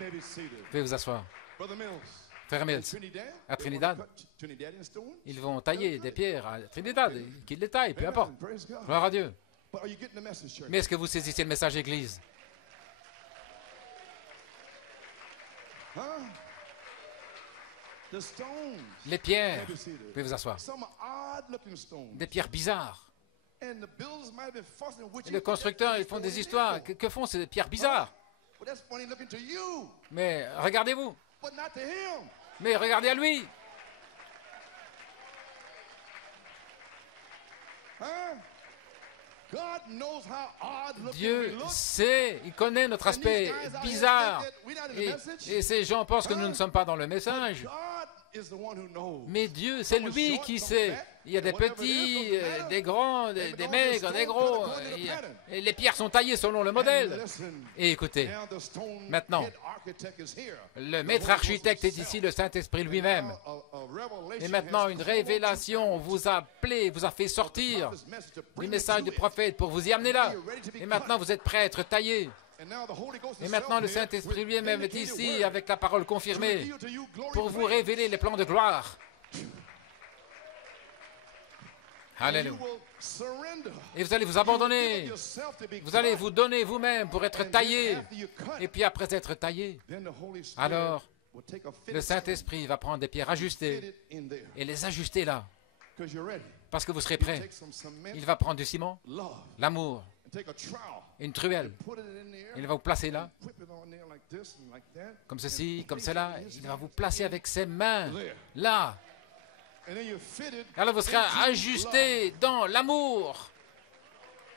pouvez vous asseoir. Frère Mills, à Trinidad, ils vont tailler des pierres à Trinidad, qu'ils les taillent, peu importe. Gloire à Dieu. Mais est-ce que vous saisissez le message Église? Les pierres, vous pouvez vous asseoir, des pierres bizarres. Et les constructeurs, ils font des histoires. Que font ces pierres bizarres? Mais regardez-vous. Mais regardez à lui. Dieu sait, il connaît notre aspect bizarre. Et ces gens pensent que nous ne sommes pas dans le message. Mais Dieu, c'est lui qui sait. Il y a des petits, des grands, des maigres, des gros. Et les pierres sont taillées selon le modèle. Et écoutez, maintenant, le maître architecte est ici, le Saint-Esprit lui-même. Et maintenant, une révélation vous a appelé, vous a fait sortir du message du prophète pour vous y amener là. Et maintenant, vous êtes prêts à être taillés. Et maintenant, le Saint-Esprit lui-même est ici avec la parole confirmée pour vous révéler les plans de gloire. Alléluia. Et vous allez vous abandonner. Vous allez vous donner vous-même pour être taillé. Et puis après être taillé, alors le Saint-Esprit va prendre des pierres ajustées et les ajuster là. Parce que vous serez prêts. Il va prendre du ciment, l'amour, une truelle. Il va vous placer là, comme ceci, comme cela. Il va vous placer avec ses mains là. Alors vous serez ajusté dans l'amour.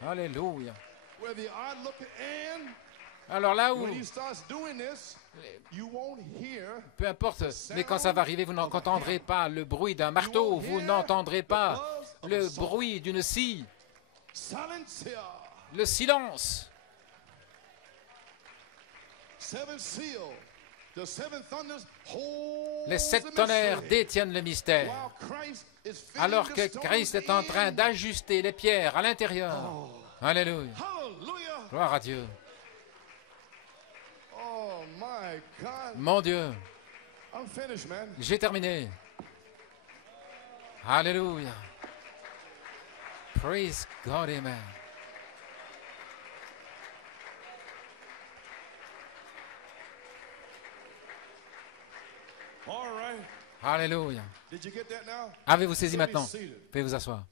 Alléluia. Alors là où, peu importe, mais quand ça va arriver, vous n'entendrez pas le bruit d'un marteau, vous n'entendrez pas le bruit d'une scie. Le silence. Les 7 tonnerres détiennent le mystère. Alors que Christ est en train d'ajuster les pierres à l'intérieur. Alléluia. Gloire à Dieu. Mon Dieu. J'ai terminé. Alléluia. Praise God, amen. Alléluia. Avez-vous saisi maintenant? Veuillez vous asseoir.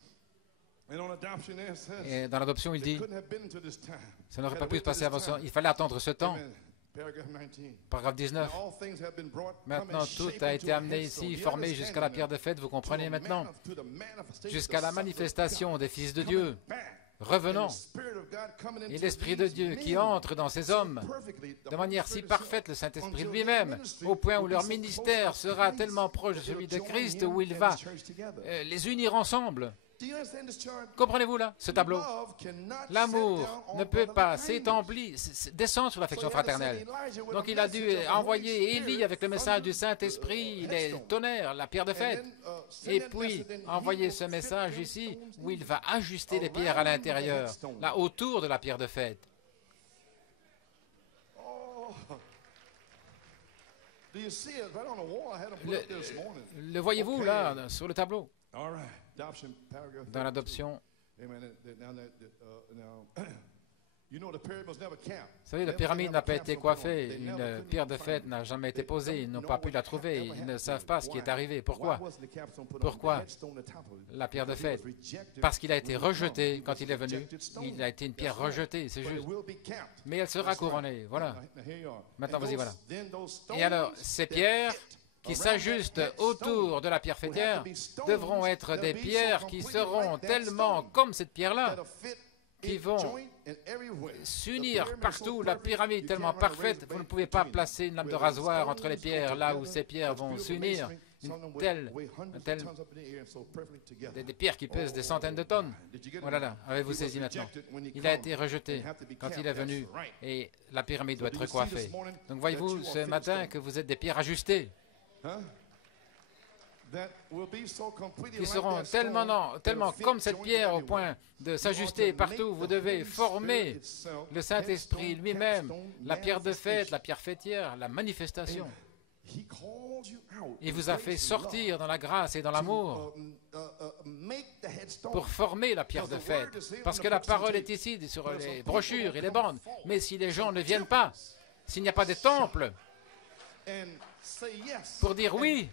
Et dans l'adoption, il dit, ça n'aurait pas pu se passer avant ça. Il fallait attendre ce temps. Paragraphe 19. Maintenant, tout a été amené ici, formé jusqu'à la pierre de fête. Vous comprenez maintenant? Jusqu'à la manifestation des fils de Dieu. Revenons. Et l'Esprit de Dieu qui entre dans ces hommes de manière si parfaite, le Saint-Esprit lui-même, au point où leur ministère sera tellement proche de celui de Christ, où il va les unir ensemble. Comprenez-vous là, ce tableau? L'amour ne peut pas descendre sur l'affection fraternelle. Donc il a dû envoyer Élie avec le message du Saint-Esprit, les tonnerres, la pierre de fête. Et puis envoyer ce message ici, où il va ajuster les pierres à l'intérieur, là autour de la pierre de fête. Le voyez-vous là, sur le tableau? Dans l'adoption, vous savez, la pyramide n'a pas été coiffée, une pierre de fête n'a jamais été posée, ils n'ont pas pu la trouver, ils ne savent pas ce qui est arrivé. Pourquoi? Pourquoi la pierre de fête? Parce qu'il a été rejeté quand il est venu. Il a été une pierre rejetée, c'est juste. Mais elle sera couronnée, voilà. Maintenant, vas-y, voilà. Et alors, ces pierres qui s'ajustent autour de la pierre fêtière devront être des pierres qui seront tellement comme cette pierre-là, qui vont s'unir partout. La pyramide tellement parfaite, vous ne pouvez pas placer une lame de rasoir entre les pierres, là où ces pierres vont s'unir. Des pierres qui pèsent des centaines de tonnes. Voilà là, avez-vous saisi maintenant? Il a été rejeté quand il est venu et la pyramide doit être coiffée. Donc voyez-vous ce matin que vous êtes des pierres ajustées, qui seront tellement comme cette pierre au point de s'ajuster partout. Vous devez former le Saint-Esprit lui-même, la pierre de fête, la pierre fêtière, la manifestation. Il vous a fait sortir dans la grâce et dans l'amour pour former la pierre de fête. Parce que la parole est ici sur les brochures et les bandes. Mais si les gens ne viennent pas, s'il n'y a pas de temple pour dire oui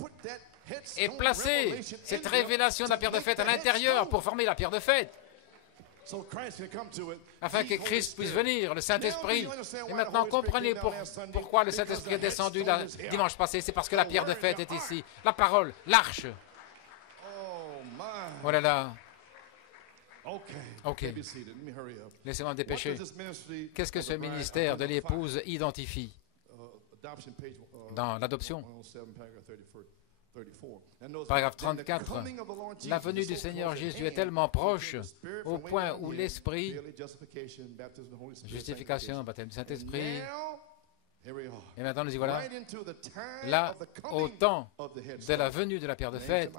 et placer cette révélation de la pierre de fête à l'intérieur pour former la pierre de fête, afin que Christ puisse venir, le Saint-Esprit. Et maintenant, comprenez pourquoi le Saint-Esprit est descendu dimanche passé. C'est parce que la pierre de fête est ici. La parole, l'arche. Oh là là. Ok. Laissez-moi me dépêcher. Qu'est-ce que ce ministère de l'épouse identifie dans l'adoption? Paragraphe 34. La venue du Seigneur Jésus est tellement proche au point où l'Esprit, justification, baptême du Saint-Esprit, et maintenant nous y voilà, là, au temps de la venue de la pierre de fête,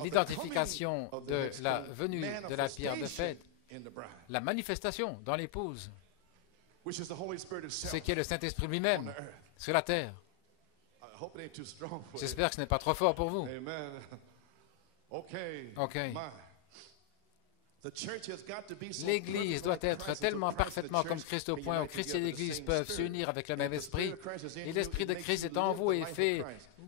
l'identification de la venue de la pierre de fête, la manifestation dans l'épouse, ce qui est le Saint-Esprit lui-même sur la terre. J'espère que ce n'est pas trop fort pour vous. OK. L'Église doit être tellement parfaitement comme Christ au point où Christ et l'Église peuvent s'unir avec le même esprit. Et l'Esprit de Christ est en vous et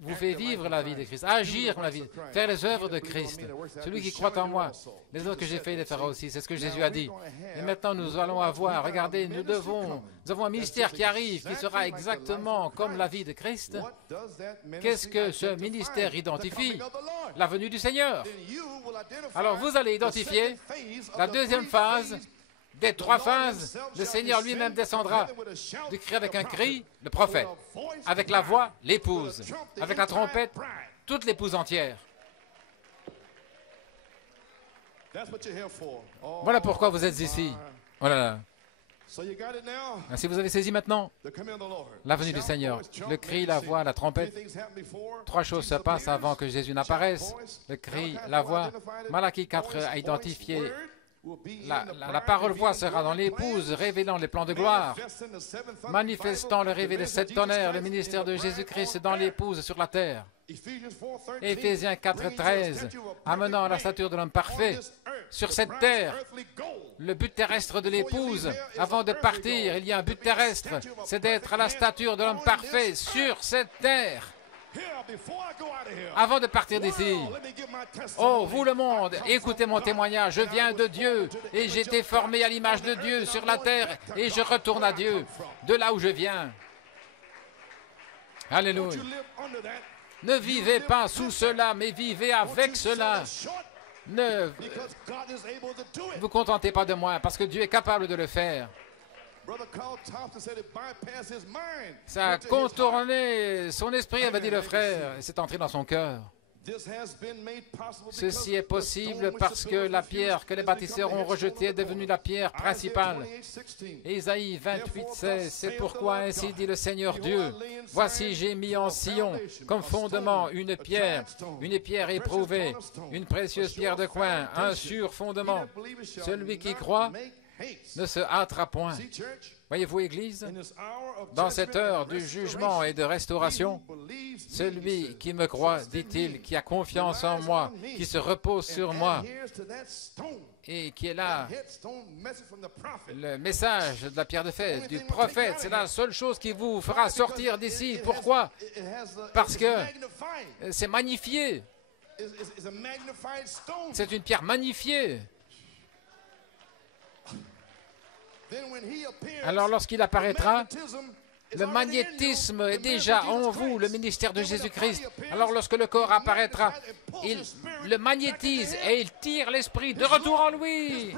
vous fait vivre la vie de Christ, agir comme la vie, faire les œuvres de Christ. Celui qui croit en moi, les œuvres que j'ai fait, il les fera aussi. C'est ce que Jésus a dit. Et maintenant, nous allons avoir, regardez, nous avons un ministère qui arrive, qui sera exactement comme la vie de Christ. Qu'est-ce que ce ministère identifie? La venue du Seigneur. Alors, vous allez identifier la deuxième phase des trois phases. Le Seigneur lui-même descendra du cri avec un cri, le prophète, avec la voix, l'épouse, avec la trompette, toute l'épouse entière. Voilà pourquoi vous êtes ici. Oh là là. Si vous avez saisi maintenant la venue du Seigneur, le cri, la voix, la trompette, trois choses se passent avant que Jésus n'apparaisse. Le cri, la voix, Malachie 4 a identifié la parole-voix sera dans l'épouse, révélant les plans de gloire, manifestant le réveil des sept tonnerres, le ministère de Jésus-Christ dans l'épouse sur la terre. Éphésiens 4:13, amenant à la stature de l'homme parfait sur cette terre. Le but terrestre de l'épouse, avant de partir, il y a un but terrestre, c'est d'être à la stature de l'homme parfait sur cette terre. Avant de partir d'ici, oh, vous le monde, écoutez mon témoignage, je viens de Dieu et j'ai été formé à l'image de Dieu sur la terre et je retourne à Dieu, de là où je viens. Alléluia. Ne vivez pas sous cela, mais vivez avec cela. Ne vous contentez pas de moi, parce que Dieu est capable de le faire. Ça a contourné son esprit, avait dit le frère, et c'est entré dans son cœur. Ceci est possible parce que la pierre que les bâtisseurs ont rejetée est devenue la pierre principale. Ésaïe 28:16, c'est pourquoi ainsi dit le Seigneur Dieu, voici j'ai mis en Sion comme fondement une pierre éprouvée, une précieuse pierre de coin, un sûr fondement. Celui qui croit ne se hâtera point. Voyez-vous, Église, dans cette heure du jugement et de restauration, celui qui me croit, dit-il, qui a confiance en moi, qui se repose sur moi, et qui est là, le message de la pierre de fête, du prophète, c'est la seule chose qui vous fera sortir d'ici. Pourquoi? Parce que c'est magnifié. C'est une pierre magnifiée. Alors lorsqu'il apparaîtra, le magnétisme est déjà en vous, le ministère de Jésus-Christ. Alors lorsque le corps apparaîtra, il le magnétise et il tire l'esprit de retour en lui.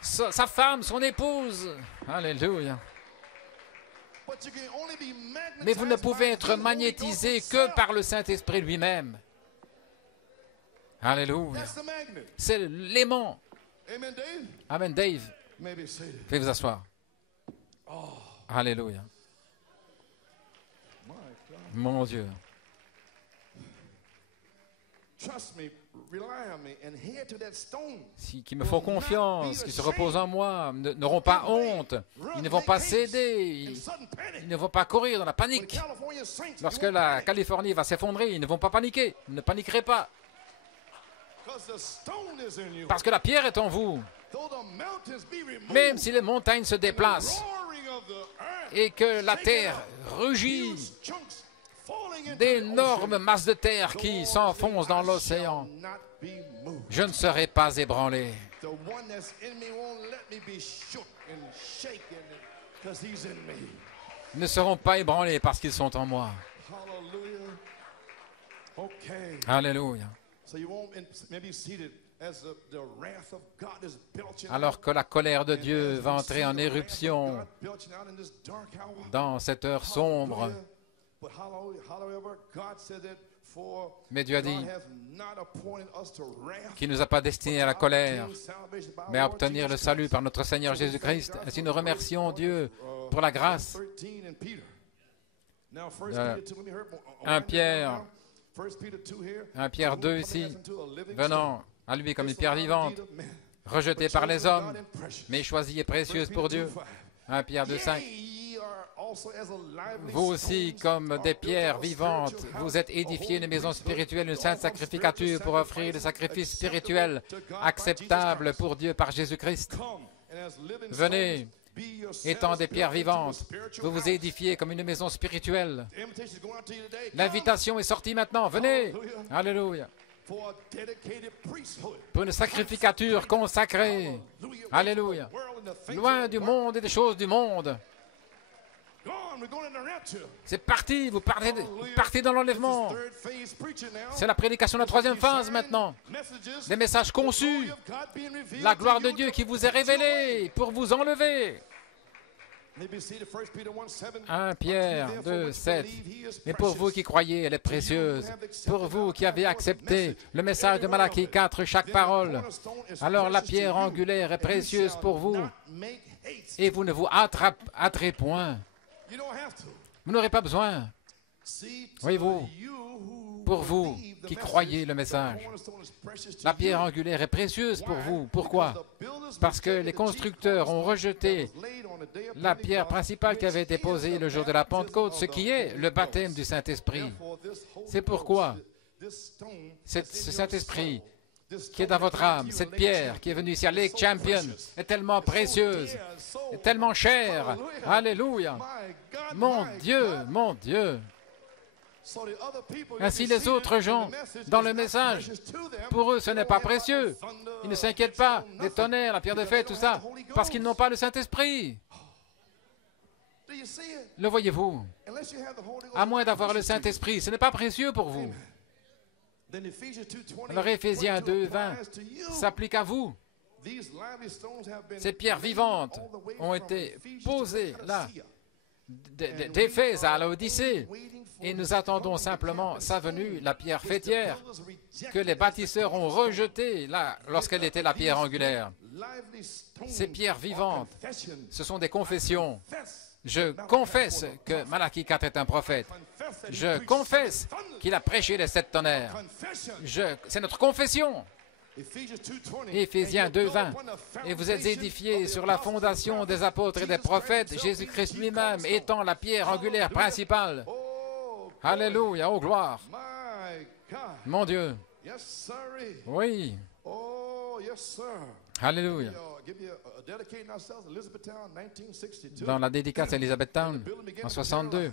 Sa femme, son épouse. Alléluia. Mais vous ne pouvez être magnétisé que par le Saint-Esprit lui-même. Alléluia. C'est l'aimant. Amen, Dave. Veuillez vous asseoir. Alléluia. Mon Dieu. qui me font confiance, qui se reposent en moi, n'auront pas honte, ils ne vont pas céder, ils ne vont pas courir dans la panique. Lorsque la Californie va s'effondrer, ils ne vont pas paniquer, ils ne paniquerez pas. Parce que la pierre est en vous. Même si les montagnes se déplacent et que la terre rugit, d'énormes masses de terre qui s'enfoncent dans l'océan, je ne serai pas ébranlé. Ils ne seront pas ébranlés parce qu'ils sont en moi. Alléluia. Alors que la colère de Dieu va entrer en éruption dans cette heure sombre, mais Dieu a dit qu'il ne nous a pas destinés à la colère, mais à obtenir le salut par notre Seigneur Jésus-Christ. Ainsi nous remercions Dieu pour la grâce. 1 Pierre 2 ici, venant à lui comme une pierre vivante, rejetée par les hommes, mais choisie et précieuse pour Dieu. 1 Pierre 2,5. Vous aussi, comme des pierres vivantes, vous êtes édifiés une maison spirituelle, une sainte sacrificature pour offrir le sacrifice spirituel acceptable pour Dieu par Jésus-Christ. Venez, étant des pierres vivantes, vous vous édifiez comme une maison spirituelle. L'invitation est sortie maintenant. Venez. Alléluia. Pour une sacrificature consacrée. Alléluia. Loin du monde et des choses du monde. C'est parti, vous partez dans l'enlèvement. C'est la prédication de la troisième phase maintenant. Des messages conçus. La gloire de Dieu qui vous est révélée pour vous enlever. 1 Pierre 2, 7. Mais pour vous qui croyez, elle est précieuse. Pour vous qui avez accepté le message de Malachie 4, chaque parole, alors la pierre angulaire est précieuse pour vous. Et vous ne vous hâterez point. Vous n'aurez pas besoin. Voyez-vous, pour vous qui croyez le message, la pierre angulaire est précieuse pour vous. Pourquoi? Parce que les constructeurs ont rejeté la pierre principale qui avait été posée le jour de la Pentecôte, ce qui est le baptême du Saint-Esprit. C'est pourquoi ce Saint-Esprit qui est dans votre âme, cette pierre qui est venue ici à Lake Champion, est tellement précieuse, est tellement chère. Alléluia. Mon Dieu, mon Dieu. Ainsi les autres gens, dans le message, pour eux ce n'est pas précieux. Ils ne s'inquiètent pas des tonnerres, la pierre de fête, tout ça, parce qu'ils n'ont pas le Saint-Esprit. Le voyez-vous? À moins d'avoir le Saint-Esprit, ce n'est pas précieux pour vous. Alors Éphésiens 2:20 s'applique à vous. Ces pierres vivantes ont été posées là, d'Éphèse à Laodicée, et nous attendons simplement sa venue, la pierre fêtière, que les bâtisseurs ont rejetée là, lorsqu'elle était la pierre angulaire. Ces pierres vivantes, ce sont des confessions. Je confesse que Malachie 4 est un prophète. Je confesse qu'il a prêché les 7 tonnerres. C'est notre confession. Éphésiens 2:20. Et vous êtes édifiés sur la fondation des apôtres et des prophètes, Jésus-Christ lui-même étant la pierre angulaire principale. Alléluia, oh gloire. Mon Dieu. Oui. Alléluia. Dans la dédicace à Elizabethtown, en 62,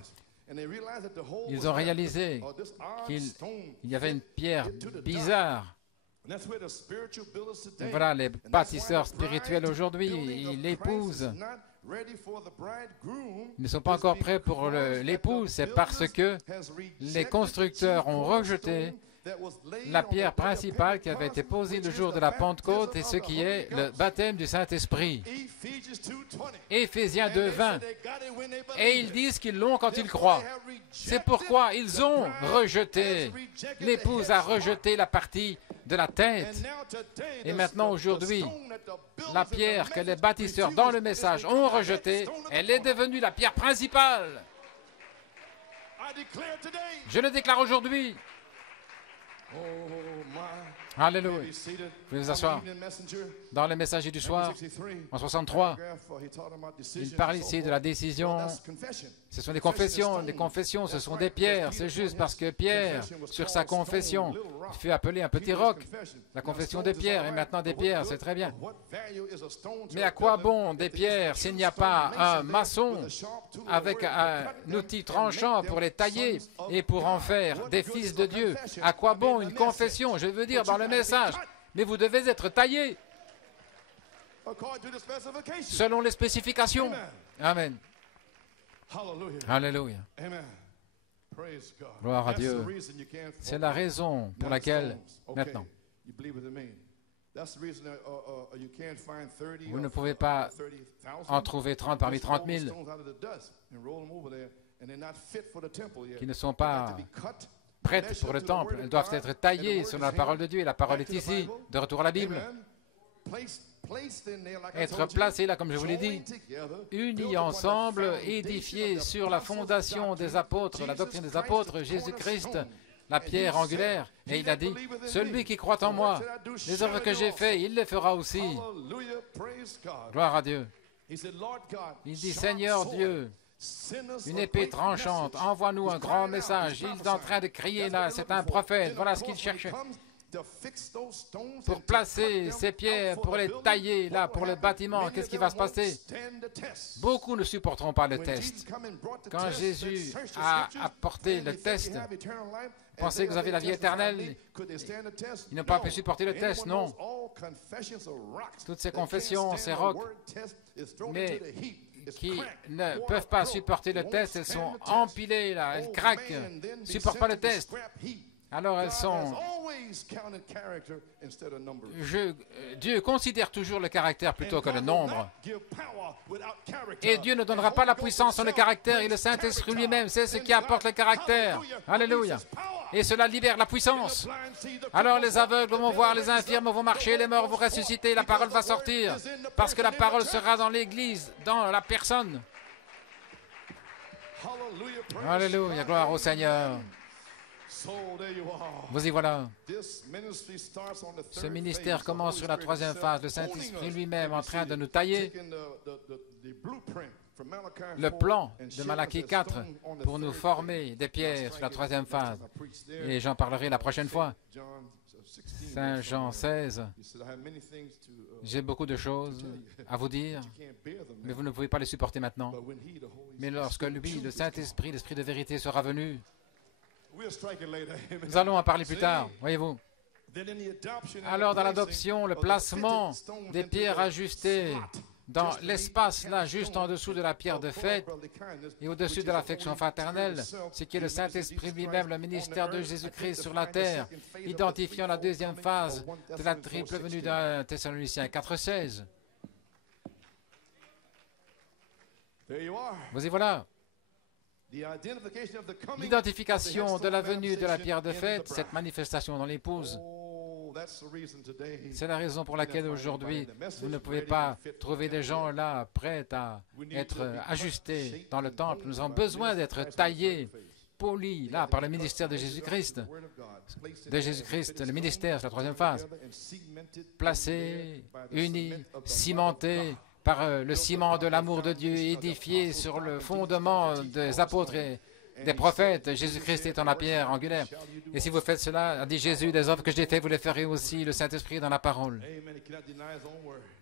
ils ont réalisé qu'il y avait une pierre bizarre. Et voilà, les bâtisseurs spirituels aujourd'hui, l'épouse, ne sont pas encore prêts pour l'épouse. C'est parce que les constructeurs ont rejeté la pierre principale qui avait été posée le jour de la Pentecôte et ce qui est le baptême du Saint-Esprit. Éphésiens 2:20. Et ils disent qu'ils l'ont quand ils croient. C'est pourquoi ils ont rejeté. L'épouse a rejeté la partie de la tête. Et maintenant, aujourd'hui, la pierre que les bâtisseurs dans le message ont rejetée, elle est devenue la pierre principale. Je le déclare aujourd'hui. Alléluia. Vous pouvez vous asseoir. Dans le messager du soir, en 63, il parle ici de la décision. Ce sont des confessions. Des confessions, ce sont des pierres. C'est juste parce que Pierre, sur sa confession, il fut appelé un petit roc. La confession des pierres. Et maintenant des pierres, c'est très bien. Mais à quoi bon des pierres s'il n'y a pas un maçon avec un outil tranchant pour les tailler et pour en faire des fils de Dieu? À quoi bon une confession? Je veux dire dans le message, mais vous devez être taillé selon les spécifications. Amen. Alléluia. Gloire à Dieu. C'est la raison pour laquelle, maintenant, vous ne pouvez pas en trouver 30 parmi 30 000 qui ne sont pas prêtes pour le temple. Elles doivent être taillées selon la parole de Dieu. Et la parole est ici, de retour à la Bible. Être placés là, comme je vous l'ai dit, unis ensemble, édifiés sur la fondation des apôtres, la doctrine des apôtres, Jésus-Christ, la pierre angulaire. Et il a dit, celui qui croit en moi, les œuvres que j'ai faites, il les fera aussi. Gloire à Dieu. Il dit, Seigneur Dieu, une épée tranchante, envoie-nous un grand message. Il est en train de crier là, c'est un prophète, voilà ce qu'il cherchait. Pour placer ces pierres, pour les tailler là, pour le bâtiment, qu'est-ce qui va se passer? Beaucoup ne supporteront pas le test. Quand Jésus a apporté le test, pensez que vous avez la vie éternelle, ils n'ont pas pu supporter le test, non. Toutes ces confessions, ces rocs, mais qui ne peuvent pas supporter le test, elles sont empilées là, elles craquent, ne supportent pas le test. Alors elles sont... Dieu considère toujours le caractère plutôt que le nombre. Et Dieu ne donnera pas la puissance sans le caractère, et le Saint-Esprit lui-même, c'est ce qui apporte le caractère. Alléluia. Et cela libère la puissance. Alors les aveugles vont voir, les infirmes vont marcher, les morts vont ressusciter, la parole va sortir. Parce que la parole sera dans l'Église, dans la personne. Alléluia, gloire au Seigneur. Vous y voilà. Ce ministère commence sur la troisième phase. Le Saint-Esprit lui-même en train de nous tailler le plan de Malachie 4 pour nous former des pierres sur la troisième phase. Et j'en parlerai la prochaine fois. Saint Jean 16. J'ai beaucoup de choses à vous dire, mais vous ne pouvez pas les supporter maintenant. Mais lorsque lui, le Saint-Esprit, l'Esprit de vérité sera venu, nous allons en parler plus tard, voyez-vous. Alors, dans l'adoption, le placement des pierres ajustées dans l'espace, là, juste en dessous de la pierre de fête et au-dessus de l'affection fraternelle, ce qui est le Saint-Esprit lui-même, le ministère de Jésus-Christ sur la terre, identifiant la deuxième phase de la triple venue d'un Thessaloniciens 4,16. Vous y voilà. L'identification de la venue de la pierre de fête, cette manifestation dans l'épouse, c'est la raison pour laquelle aujourd'hui, vous ne pouvez pas trouver des gens là prêts à être ajustés dans le temple. Nous avons besoin d'être taillés, polis, là, par le ministère de Jésus-Christ. De Jésus-Christ, le ministère, c'est la troisième phase. Placés, unis, cimentés par le ciment de l'amour de Dieu, édifié sur le fondement des apôtres et des prophètes. Jésus-Christ est en la pierre angulaire. Et si vous faites cela, a dit Jésus, des œuvres que j'ai faites, vous les ferez aussi, le Saint-Esprit dans la parole.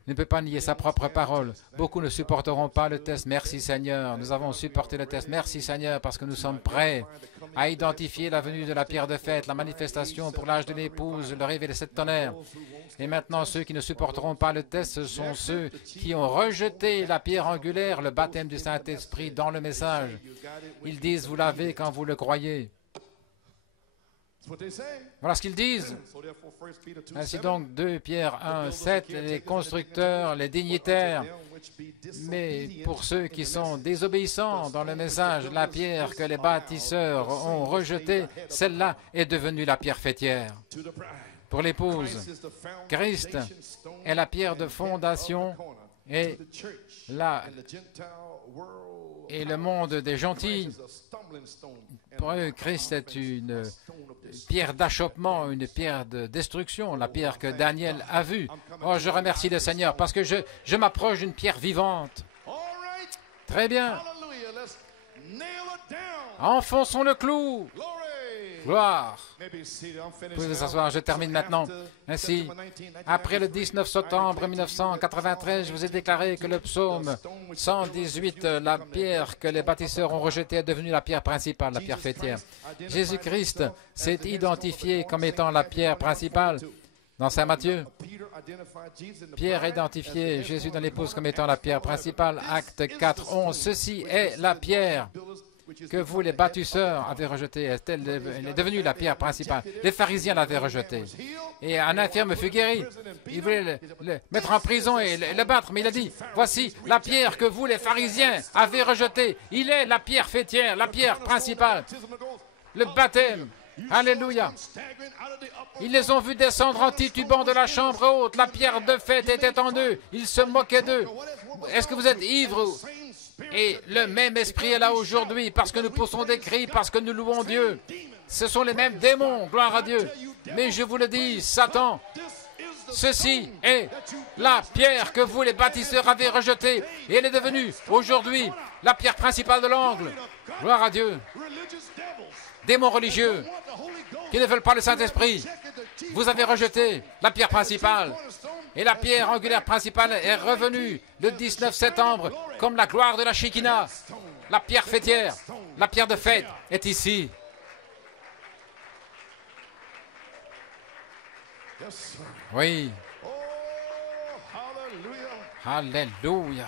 Il ne peut pas nier sa propre parole. Beaucoup ne supporteront pas le test. Merci Seigneur, nous avons supporté le test. Merci Seigneur, parce que nous sommes prêts à identifier la venue de la pierre de fête, la manifestation pour l'âge de l'épouse, le réveil de sept tonnerres. Et maintenant, ceux qui ne supporteront pas le test, ce sont ceux qui ont rejeté la pierre angulaire, le baptême du Saint-Esprit dans le message. Ils disent, vous l'avez quand vous le croyez. Voilà ce qu'ils disent. Ainsi donc, 2 Pierre 1, 7, les constructeurs, les dignitaires. Mais pour ceux qui sont désobéissants dans le message, la pierre que les bâtisseurs ont rejetée, celle-là est devenue la pierre fêtière. Pour l'épouse, Christ est la pierre de fondation et le monde des gentils Pour eux, Christ est une pierre d'achoppement, une pierre de destruction, la pierre que Daniel a vue. Oh, je remercie le Seigneur parce que je m'approche d'une pierre vivante. Très bien. Enfonçons le clou. Gloire. Vous pouvez vous asseoir, je termine maintenant. Ainsi, après le 19 septembre 1993, je vous ai déclaré que le psaume 118, la pierre que les bâtisseurs ont rejetée, est devenue la pierre principale, la pierre fêtière. Jésus-Christ s'est identifié comme étant la pierre principale dans Saint Matthieu. Pierre a identifié Jésus dans l'épouse comme étant la pierre principale. Acte 4, 11. Ceci est la pierre que vous, les bâtisseurs, avez rejetée. Elle est devenue la pierre principale. Les pharisiens l'avaient rejetée. Et un infirme fut guéri. Il voulait le mettre en prison et le battre, mais il a dit, voici la pierre que vous, les pharisiens, avez rejetée. Il est la pierre fêtière, la pierre principale. Le baptême. Alléluia. Ils les ont vus descendre en titubant de la chambre haute. La pierre de fête était en eux. Ils se moquaient d'eux. Est-ce que vous êtes ivres? Et le même esprit est là aujourd'hui, parce que nous poussons des cris, parce que nous louons Dieu. Ce sont les mêmes démons, gloire à Dieu. Mais je vous le dis, Satan, ceci est la pierre que vous, les bâtisseurs, avez rejetée. Et elle est devenue, aujourd'hui, la pierre principale de l'angle. Gloire à Dieu. Démons religieux qui ne veulent pas le Saint-Esprit, vous avez rejeté la pierre principale. Et la pierre angulaire principale est revenue le 19 septembre comme la gloire de la Shekinah. La pierre fêtière, la pierre de fête est ici. Oui. Alléluia.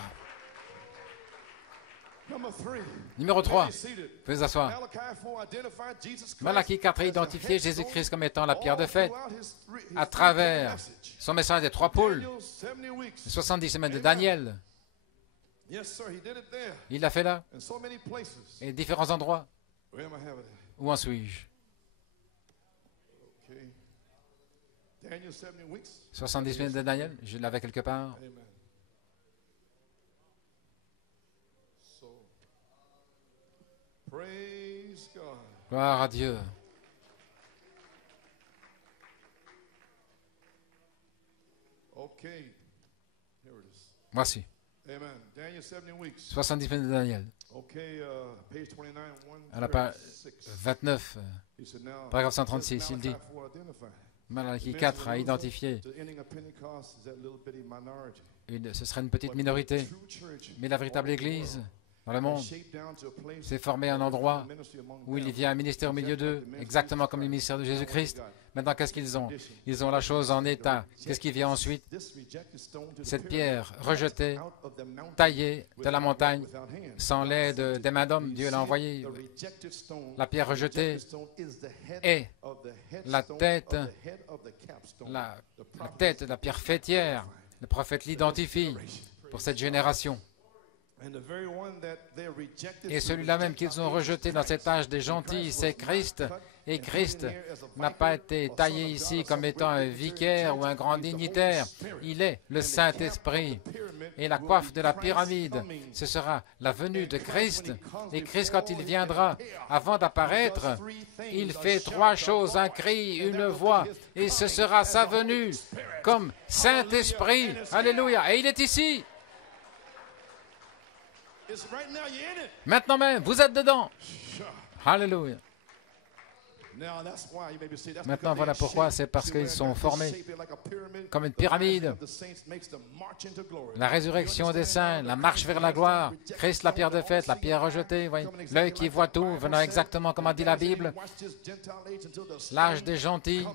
Numéro 3. Veuillez vous asseoir. Malachie 4 a identifié Jésus-Christ comme étant la pierre de fête à travers son message des 3 poules, les 70 semaines de Daniel. Il l'a fait là, et différents endroits. Où en suis-je? 70 semaines de Daniel, je l'avais quelque part. Gloire à Dieu. Voici. 70 semaines de Daniel. À la page 29, paragraphe 136, il dit, Malachie 4 a identifié, ce serait une petite minorité, mais la véritable Église dans le monde s'est formé un endroit où il y a un ministère au milieu d'eux, exactement comme le ministère de Jésus-Christ. Maintenant, qu'est-ce qu'ils ont? Ils ont la chose en état. Qu'est-ce qui vient ensuite? Cette pierre rejetée, taillée de la montagne, sans l'aide des mains d'hommes, Dieu l'a envoyée. La pierre rejetée est la tête de la pierre fêtière. Le prophète l'identifie pour cette génération. Et celui-là même qu'ils ont rejeté dans cet âge des gentils, c'est Christ. Et Christ n'a pas été taillé ici comme étant un vicaire ou un grand dignitaire. Il est le Saint-Esprit. Et la coiffe de la pyramide, ce sera la venue de Christ. Et Christ, quand il viendra, avant d'apparaître, il fait 3 choses, un cri, une voix. Et ce sera sa venue comme Saint-Esprit. Alléluia. Et il est ici. Maintenant même, vous êtes dedans. Alléluia. Maintenant, voilà pourquoi, c'est parce qu'ils sont formés comme une pyramide. La résurrection des saints, la marche vers la gloire, Christ la pierre de fête, la pierre rejetée, l'œil qui voit tout, venant exactement comme a dit la Bible, l'âge des gentils,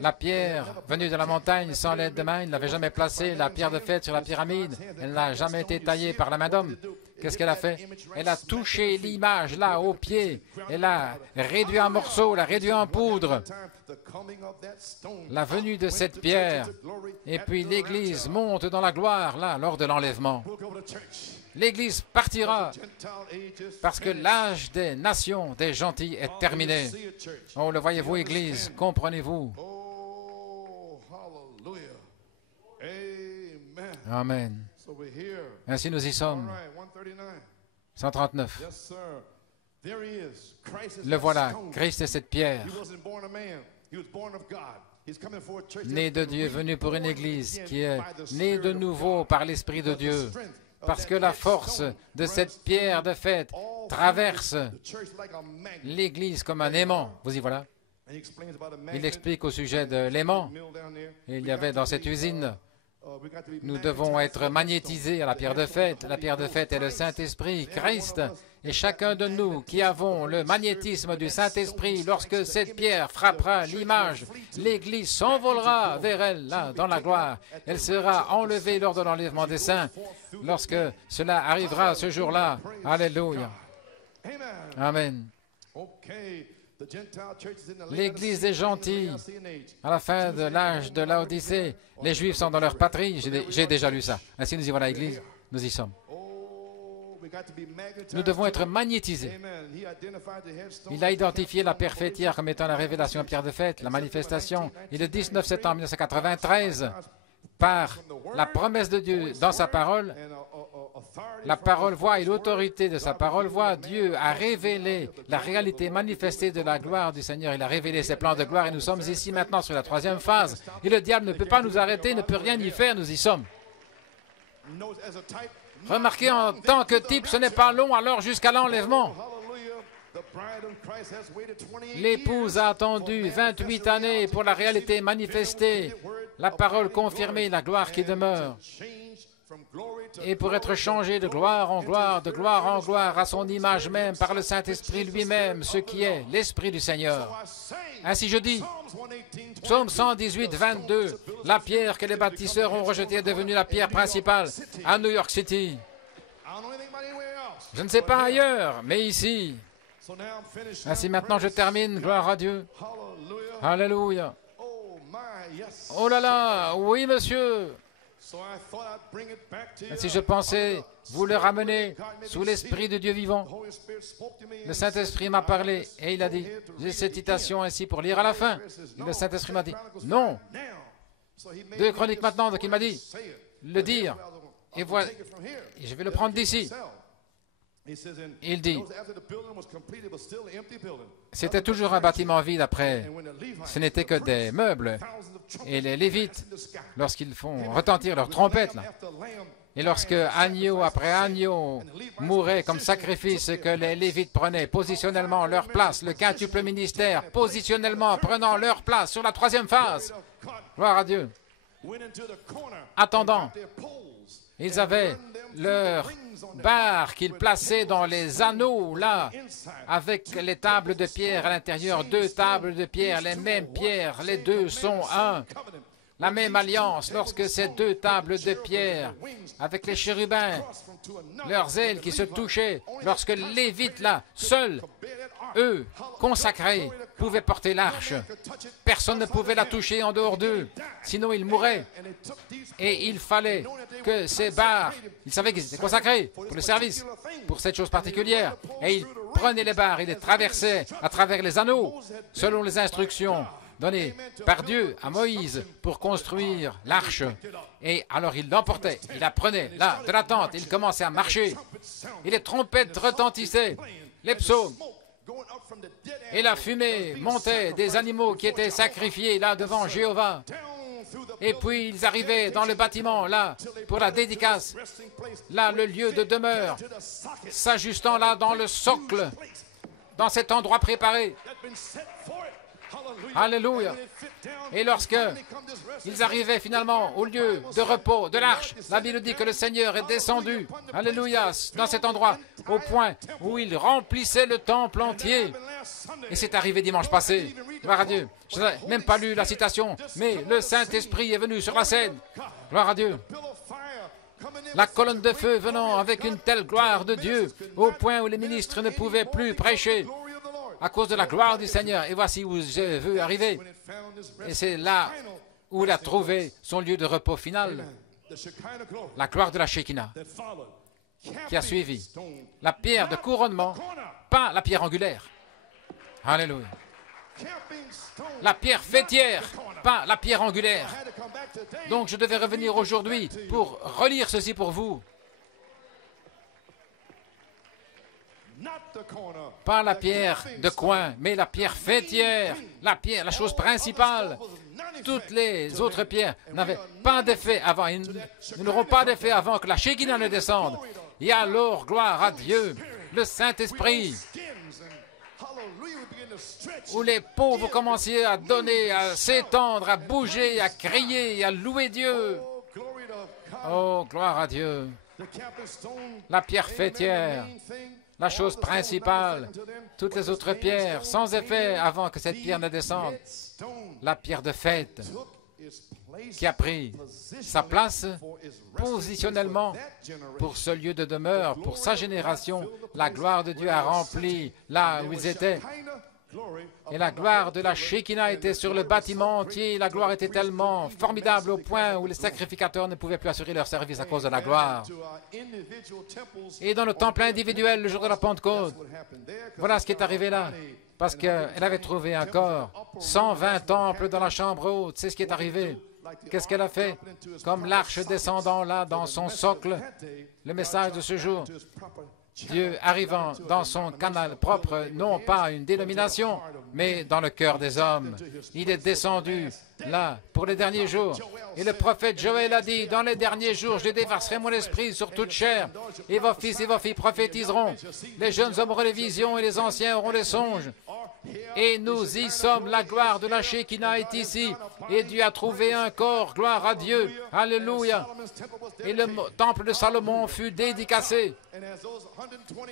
la pierre venue de la montagne sans l'aide de main, il n'avait jamais placé la pierre de fête sur la pyramide, elle n'a jamais été taillée par la main d'homme. Qu'est-ce qu'elle a fait? Elle a touché l'image là, au pied. Elle a réduit en morceaux, l'a réduit en poudre. La venue de cette pierre. Et puis l'Église monte dans la gloire là, lors de l'enlèvement. L'Église partira parce que l'âge des nations, des gentils, est terminé. Oh, le voyez-vous, Église, comprenez-vous? Amen. Ainsi nous y sommes. 139. Yes, sir. There he is. Christ is Le that voilà, stone. Christ est cette pierre. He wasn't born of man. He was born of God. He's coming for a church Né de that's Dieu, been venu pour une reborn église again qui est by the née de Spirit of nouveau God. par l'Esprit de Because the Dieu. strength of Parce that que la head force stone de runs cette pierre de fête all traverse through the church like a magnet. l'Église comme un aimant. Vous y voilà. And he explains about a Il magnet. explique au sujet de l'aimant. Mill down there. Et il We y avait got dans to cette be, usine, we got to be nous devons magnetized être to that magnétisés à la pierre de fête. La pierre de fête est le Saint-Esprit, Christ. Et chacun de nous qui avons le magnétisme du Saint-Esprit, lorsque cette pierre frappera l'image, l'Église s'envolera vers elle, là, dans la gloire. Elle sera enlevée lors de l'enlèvement des saints. Lorsque cela arrivera ce jour-là, Alléluia. Amen. Amen. Okay. The Gentile church is in the L'Église Laodicean est gentille. age. À la fin de l'âge de l'Odyssée, les Juifs sont dans leur patrie. J'ai déjà lu ça. Ainsi, nous y voilà, Église. Nous y sommes. Oh, we got to be magnetized. Nous devons être magnétisés. Amen. He identified the headstone. Il a identifié la pierre fêtière comme étant la révélation à pierre de fête, la manifestation. Et le 19 septembre 1993, par la promesse de Dieu dans sa parole, And authority la parole voix et l'autorité de sa parole voix, Dieu a révélé la réalité manifestée de la gloire du Seigneur. Il a révélé ses plans de gloire et nous sommes ici maintenant sur la troisième phase. Et le diable ne peut pas nous arrêter, ne peut rien y faire, nous y sommes. knows as a type. Remarquez, en tant que type, ce n'est pas long alors jusqu'à l'enlèvement. Hallelujah. The bride of Christ has waited 28 L'épouse a attendu 28 années pour la réalité manifestée, la parole confirmée, la gloire qui demeure. Et pour être changé de gloire en gloire, de gloire en gloire, à son image même, par le Saint-Esprit lui-même, ce qui est l'Esprit du Seigneur. Ainsi je dis, Psaume 118, 22, la pierre que les bâtisseurs ont rejetée est devenue la pierre principale à New York City. Je ne sais pas ailleurs, mais ici. Ainsi maintenant je termine, gloire à Dieu. Alléluia. Oh là là, oui monsieur. Ainsi je pensais vous le ramener sous l'Esprit de Dieu vivant. Le Saint-Esprit m'a parlé et il a dit, j'ai cette citation ainsi pour lire à la fin. Et le Saint-Esprit m'a dit, non. 2 Chroniques maintenant, donc il m'a dit, le dire. Et voilà, et je vais le prendre d'ici. Il dit, c'était toujours un bâtiment vide après. Ce n'était que des meubles. Et les Lévites, lorsqu'ils font retentir leurs trompettes, là, et lorsque agneau après agneau mourait comme sacrifice, que les Lévites prenaient positionnellement leur place, le quintuple ministère, positionnellement prenant leur place sur la troisième phase. Gloire à Dieu. Attendant, ils avaient leur barre qu'ils plaçaient dans les anneaux, là, avec les tables de pierre à l'intérieur, 2 tables de pierre, les mêmes pierres, les deux sont un. La même alliance, lorsque ces 2 tables de pierre, avec les chérubins, leurs ailes qui se touchaient, lorsque les Lévites, là, seuls, eux, consacrés, pouvaient porter l'arche. Personne ne pouvait la toucher en dehors d'eux, sinon ils mouraient. Et il fallait que ces barres, ils savaient qu'ils étaient consacrés pour le service, pour cette chose particulière. Et ils prenaient les barres, ils les traversaient à travers les anneaux, selon les instructions données par Dieu à Moïse pour construire l'arche. Et alors il l'emportait, il la prenait là de la tente, il commençait à marcher. Et les trompettes retentissaient, les psaumes. Et la fumée montait des animaux qui étaient sacrifiés là devant Jéhovah. Et puis ils arrivaient dans le bâtiment là pour la dédicace, là le lieu de demeure, s'ajustant là dans le socle, dans cet endroit préparé. Alléluia. Et lorsque ils arrivaient finalement au lieu de repos de l'arche, la Bible dit que le Seigneur est descendu, alléluia, dans cet endroit, au point où il remplissait le temple entier. Et c'est arrivé dimanche passé. Gloire à Dieu. Je n'ai même pas lu la citation, mais le Saint-Esprit est venu sur la scène. Gloire à Dieu. La colonne de feu venant avec une telle gloire de Dieu, au point où les ministres ne pouvaient plus prêcher à cause de la gloire du Seigneur. Et voici où je veux arriver. Et c'est là où il a trouvé son lieu de repos final. La gloire de la Shekinah qui a suivi. La pierre de couronnement, pas la pierre angulaire. Alléluia. La pierre fêtière, pas la pierre angulaire. Donc je devais revenir aujourd'hui pour relire ceci pour vous. Pas la pierre de coin, mais la pierre faîtière, la chose principale. Toutes les autres pierres n'avaient pas d'effet avant, ils n'auront pas d'effet avant que la Shekinah ne descende. Et alors, gloire à Dieu, le Saint-Esprit, où les peaux vont commencer à donner, à s'étendre, à bouger, à crier, à louer Dieu. Oh, gloire à Dieu. La pierre faîtière, la chose principale, toutes les autres pierres, sans effet avant que cette pierre ne descende. La pierre de fête qui a pris sa place positionnellement pour ce lieu de demeure, pour sa génération. La gloire de Dieu a rempli là où ils étaient. Et la gloire de la Shekinah était sur le bâtiment entier. La gloire était tellement formidable au point où les sacrificateurs ne pouvaient plus assurer leur service à cause de la gloire. Et dans le temple individuel, le jour de la Pentecôte, voilà ce qui est arrivé là. Parce qu'elle avait trouvé un corps. 120 temples dans la chambre haute. C'est ce qui est arrivé. Qu'est-ce qu'elle a fait? Comme l'arche descendant là dans son socle, le message de ce jour. Dieu arrivant dans son canal propre, non pas une dénomination, mais dans le cœur des hommes. Il est descendu là pour les derniers jours. Et le prophète Joël a dit, dans les derniers jours, je déverserai mon esprit sur toute chair, et vos fils et vos filles prophétiseront. Les jeunes hommes auront les visions et les anciens auront les songes. Et nous y sommes, la gloire de la Shekinah est ici, et Dieu a trouvé un corps, gloire à Dieu, alléluia. Et le temple de Salomon fut dédicacé.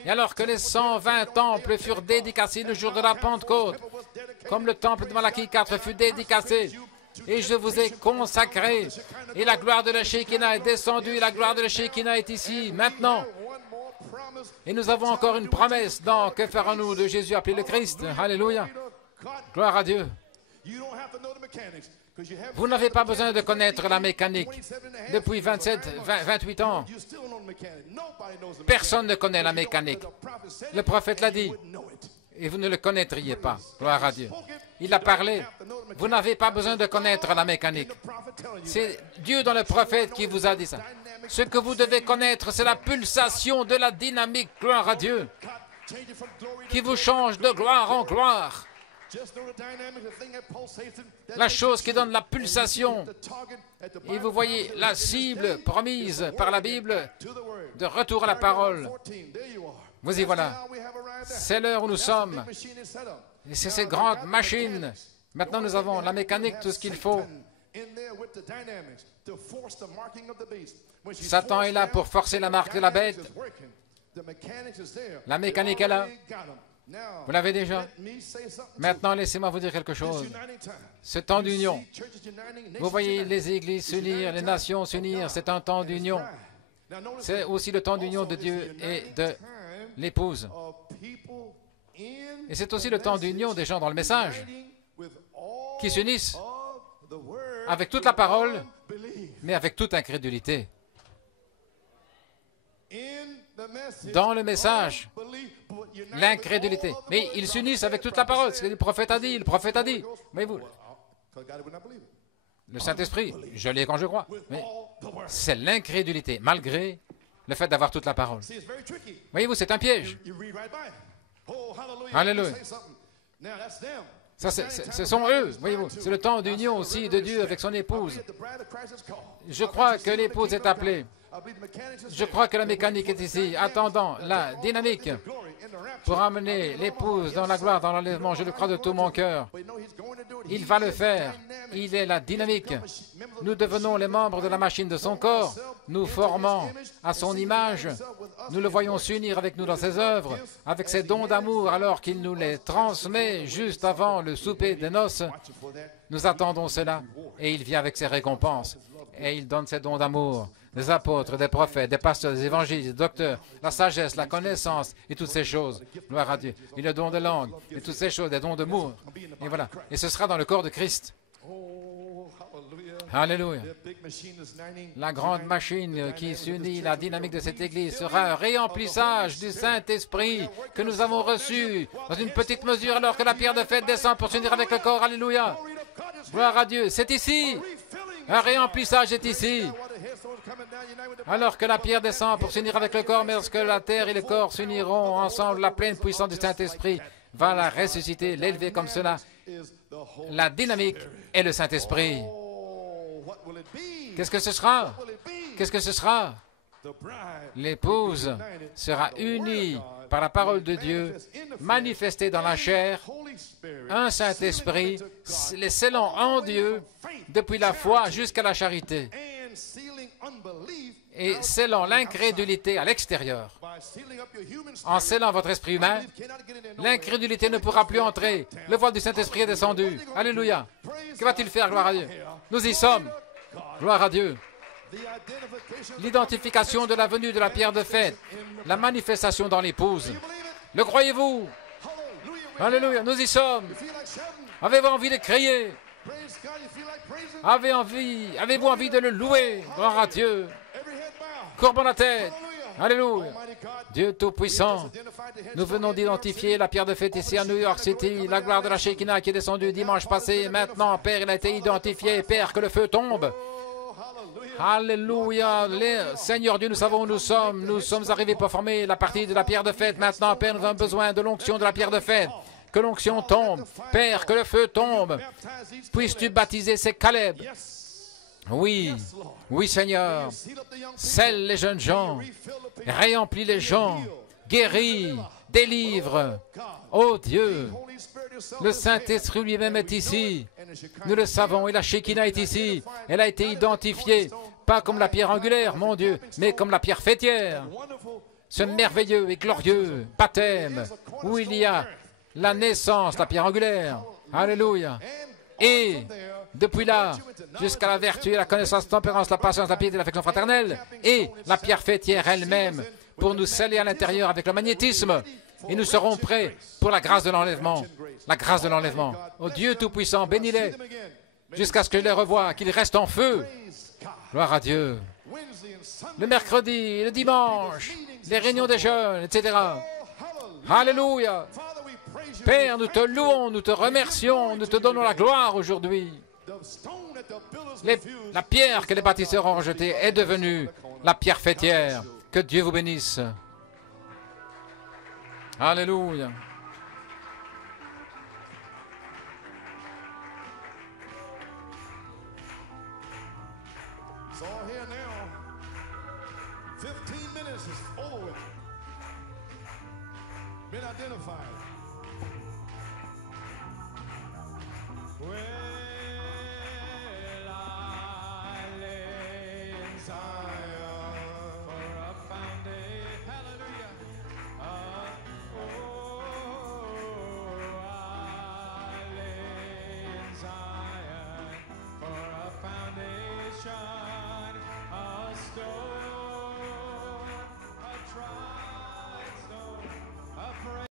Et alors que les 120 temples furent dédicacés le jour de la Pentecôte, comme le temple de Malachie 4 fut dédicacé, et je vous ai consacré, et la gloire de la Shekinah est descendue, et la gloire de la Shekinah est ici, maintenant. Et nous avons encore une promesse dans Que ferons-nous de Jésus appelé le Christ? Alléluia. Gloire à Dieu. Vous n'avez pas besoin de connaître la mécanique. Depuis 28 ans, personne ne connaît la mécanique. Le prophète l'a dit. Et vous ne le connaîtriez pas. Gloire à Dieu. Il a parlé. Vous n'avez pas besoin de connaître la mécanique. C'est Dieu dans le prophète qui vous a dit ça. Ce que vous devez connaître, c'est la pulsation de la dynamique, gloire à Dieu, qui vous change de gloire en gloire. La chose qui donne la pulsation. Et vous voyez la cible promise par la Bible de retour à la parole. Vous y voilà. C'est l'heure où nous sommes. Et c'est cette grande machine. Maintenant, nous avons la mécanique, tout ce qu'il faut. Satan est là pour forcer la marque de la bête. La mécanique est là. Vous l'avez déjà. Maintenant, laissez-moi vous dire quelque chose. Ce temps d'union. Vous voyez les églises s'unir, les nations s'unir. C'est un temps d'union. C'est aussi le temps d'union de Dieu et de l'épouse. Et c'est aussi le temps d'union des gens dans le message qui s'unissent avec toute la parole, mais avec toute incrédulité. Dans le message, l'incrédulité. Mais ils s'unissent avec toute la parole. Ce que le prophète a dit, le prophète a dit. Mais vous, le Saint-Esprit, je l'ai quand je crois. Mais c'est l'incrédulité, malgré le fait d'avoir toute la parole. Voyez-vous, c'est un piège. Alléluia. Ça, ce sont eux, voyez-vous. C'est le temps d'union aussi de Dieu avec son épouse. Je crois que l'épouse est appelée. Je crois que la mécanique est ici, attendant la dynamique pour amener l'épouse dans la gloire, dans l'enlèvement. Je le crois de tout mon cœur. Il va le faire. Il est la dynamique. Nous devenons les membres de la machine de son corps. Nous formons à son image. Nous le voyons s'unir avec nous dans ses œuvres, avec ses dons d'amour, alors qu'il nous les transmet juste avant le souper des noces. Nous attendons cela. Et il vient avec ses récompenses. Et il donne ses dons d'amour. Des apôtres, des prophètes, des pasteurs, des évangiles, des docteurs, la sagesse, la connaissance et toutes ces choses. Gloire à Dieu. Et le don de langue et toutes ces choses, des dons d'amour. Et voilà. Et ce sera dans le corps de Christ. Alléluia. La grande machine qui s'unit, la dynamique de cette Église sera un réemplissage du Saint-Esprit que nous avons reçu dans une petite mesure alors que la pierre de fête descend pour s'unir avec le corps. Alléluia. Gloire à Dieu. C'est ici. Un réemplissage est ici. Alors que la pierre descend pour s'unir avec le corps, mais lorsque la terre et le corps s'uniront ensemble, la pleine puissance du Saint-Esprit va la ressusciter, l'élever comme cela. La dynamique est le Saint-Esprit. Qu'est-ce que ce sera? Qu'est-ce que ce sera? L'épouse sera unie par la parole de Dieu, manifestée dans la chair, un Saint-Esprit, les scellant en Dieu depuis la foi jusqu'à la charité, et scellant l'incrédulité à l'extérieur. En scellant votre esprit humain, l'incrédulité ne pourra plus entrer. Le voile du Saint-Esprit est descendu. Alléluia. Que va-t-il faire, gloire à Dieu? Nous y sommes. Gloire à Dieu. L'identification de la venue de la pierre de fête, la manifestation dans l'épouse. Le croyez-vous? Alléluia, nous y sommes. Avez-vous envie de crier? Avez-vous envie de le louer? Gloire à Dieu. Courbons la tête. Alléluia. Dieu Tout-Puissant, nous venons d'identifier la pierre de fête ici à New York City, la gloire de la Shekinah qui est descendue dimanche passé. Maintenant, Père, il a été identifié. Père, que le feu tombe. Alléluia. Seigneur Dieu, nous savons où nous sommes. Nous sommes arrivés pour former la partie de la pierre de fête. Maintenant, Père, nous avons besoin de l'onction de la pierre de fête. Que l'onction tombe. Père, que le feu tombe. Puisses-tu baptiser ces Caleb? Oui, oui, Seigneur. Scelle les jeunes gens. Réemplis les gens. Guéris. Délivre. Oh Dieu. Le Saint-Esprit lui-même est ici. Nous le savons. Et la Shekinah est ici. Elle a été identifiée. Pas comme la pierre angulaire, mon Dieu, mais comme la pierre fêtière. Ce merveilleux et glorieux baptême où il y a la naissance, la pierre angulaire. Alléluia. Et depuis là, jusqu'à la vertu, la connaissance, la tempérance, la patience, la piété, l'affection fraternelle, et la pierre fêtière elle-même, pour nous sceller à l'intérieur avec le magnétisme. Et nous serons prêts pour la grâce de l'enlèvement. La grâce de l'enlèvement. Oh Dieu Tout-Puissant, bénis-les, jusqu'à ce que je les revoie, qu'ils restent en feu. Gloire à Dieu. Le mercredi, le dimanche, les réunions des jeunes, etc. Alléluia. Père, nous te louons, nous te remercions, nous te donnons la gloire aujourd'hui. La pierre que les bâtisseurs ont rejetée est devenue la pierre fêtière. Que Dieu vous bénisse. Alléluia. It's all here now. 15 minutes is over with. Been identified.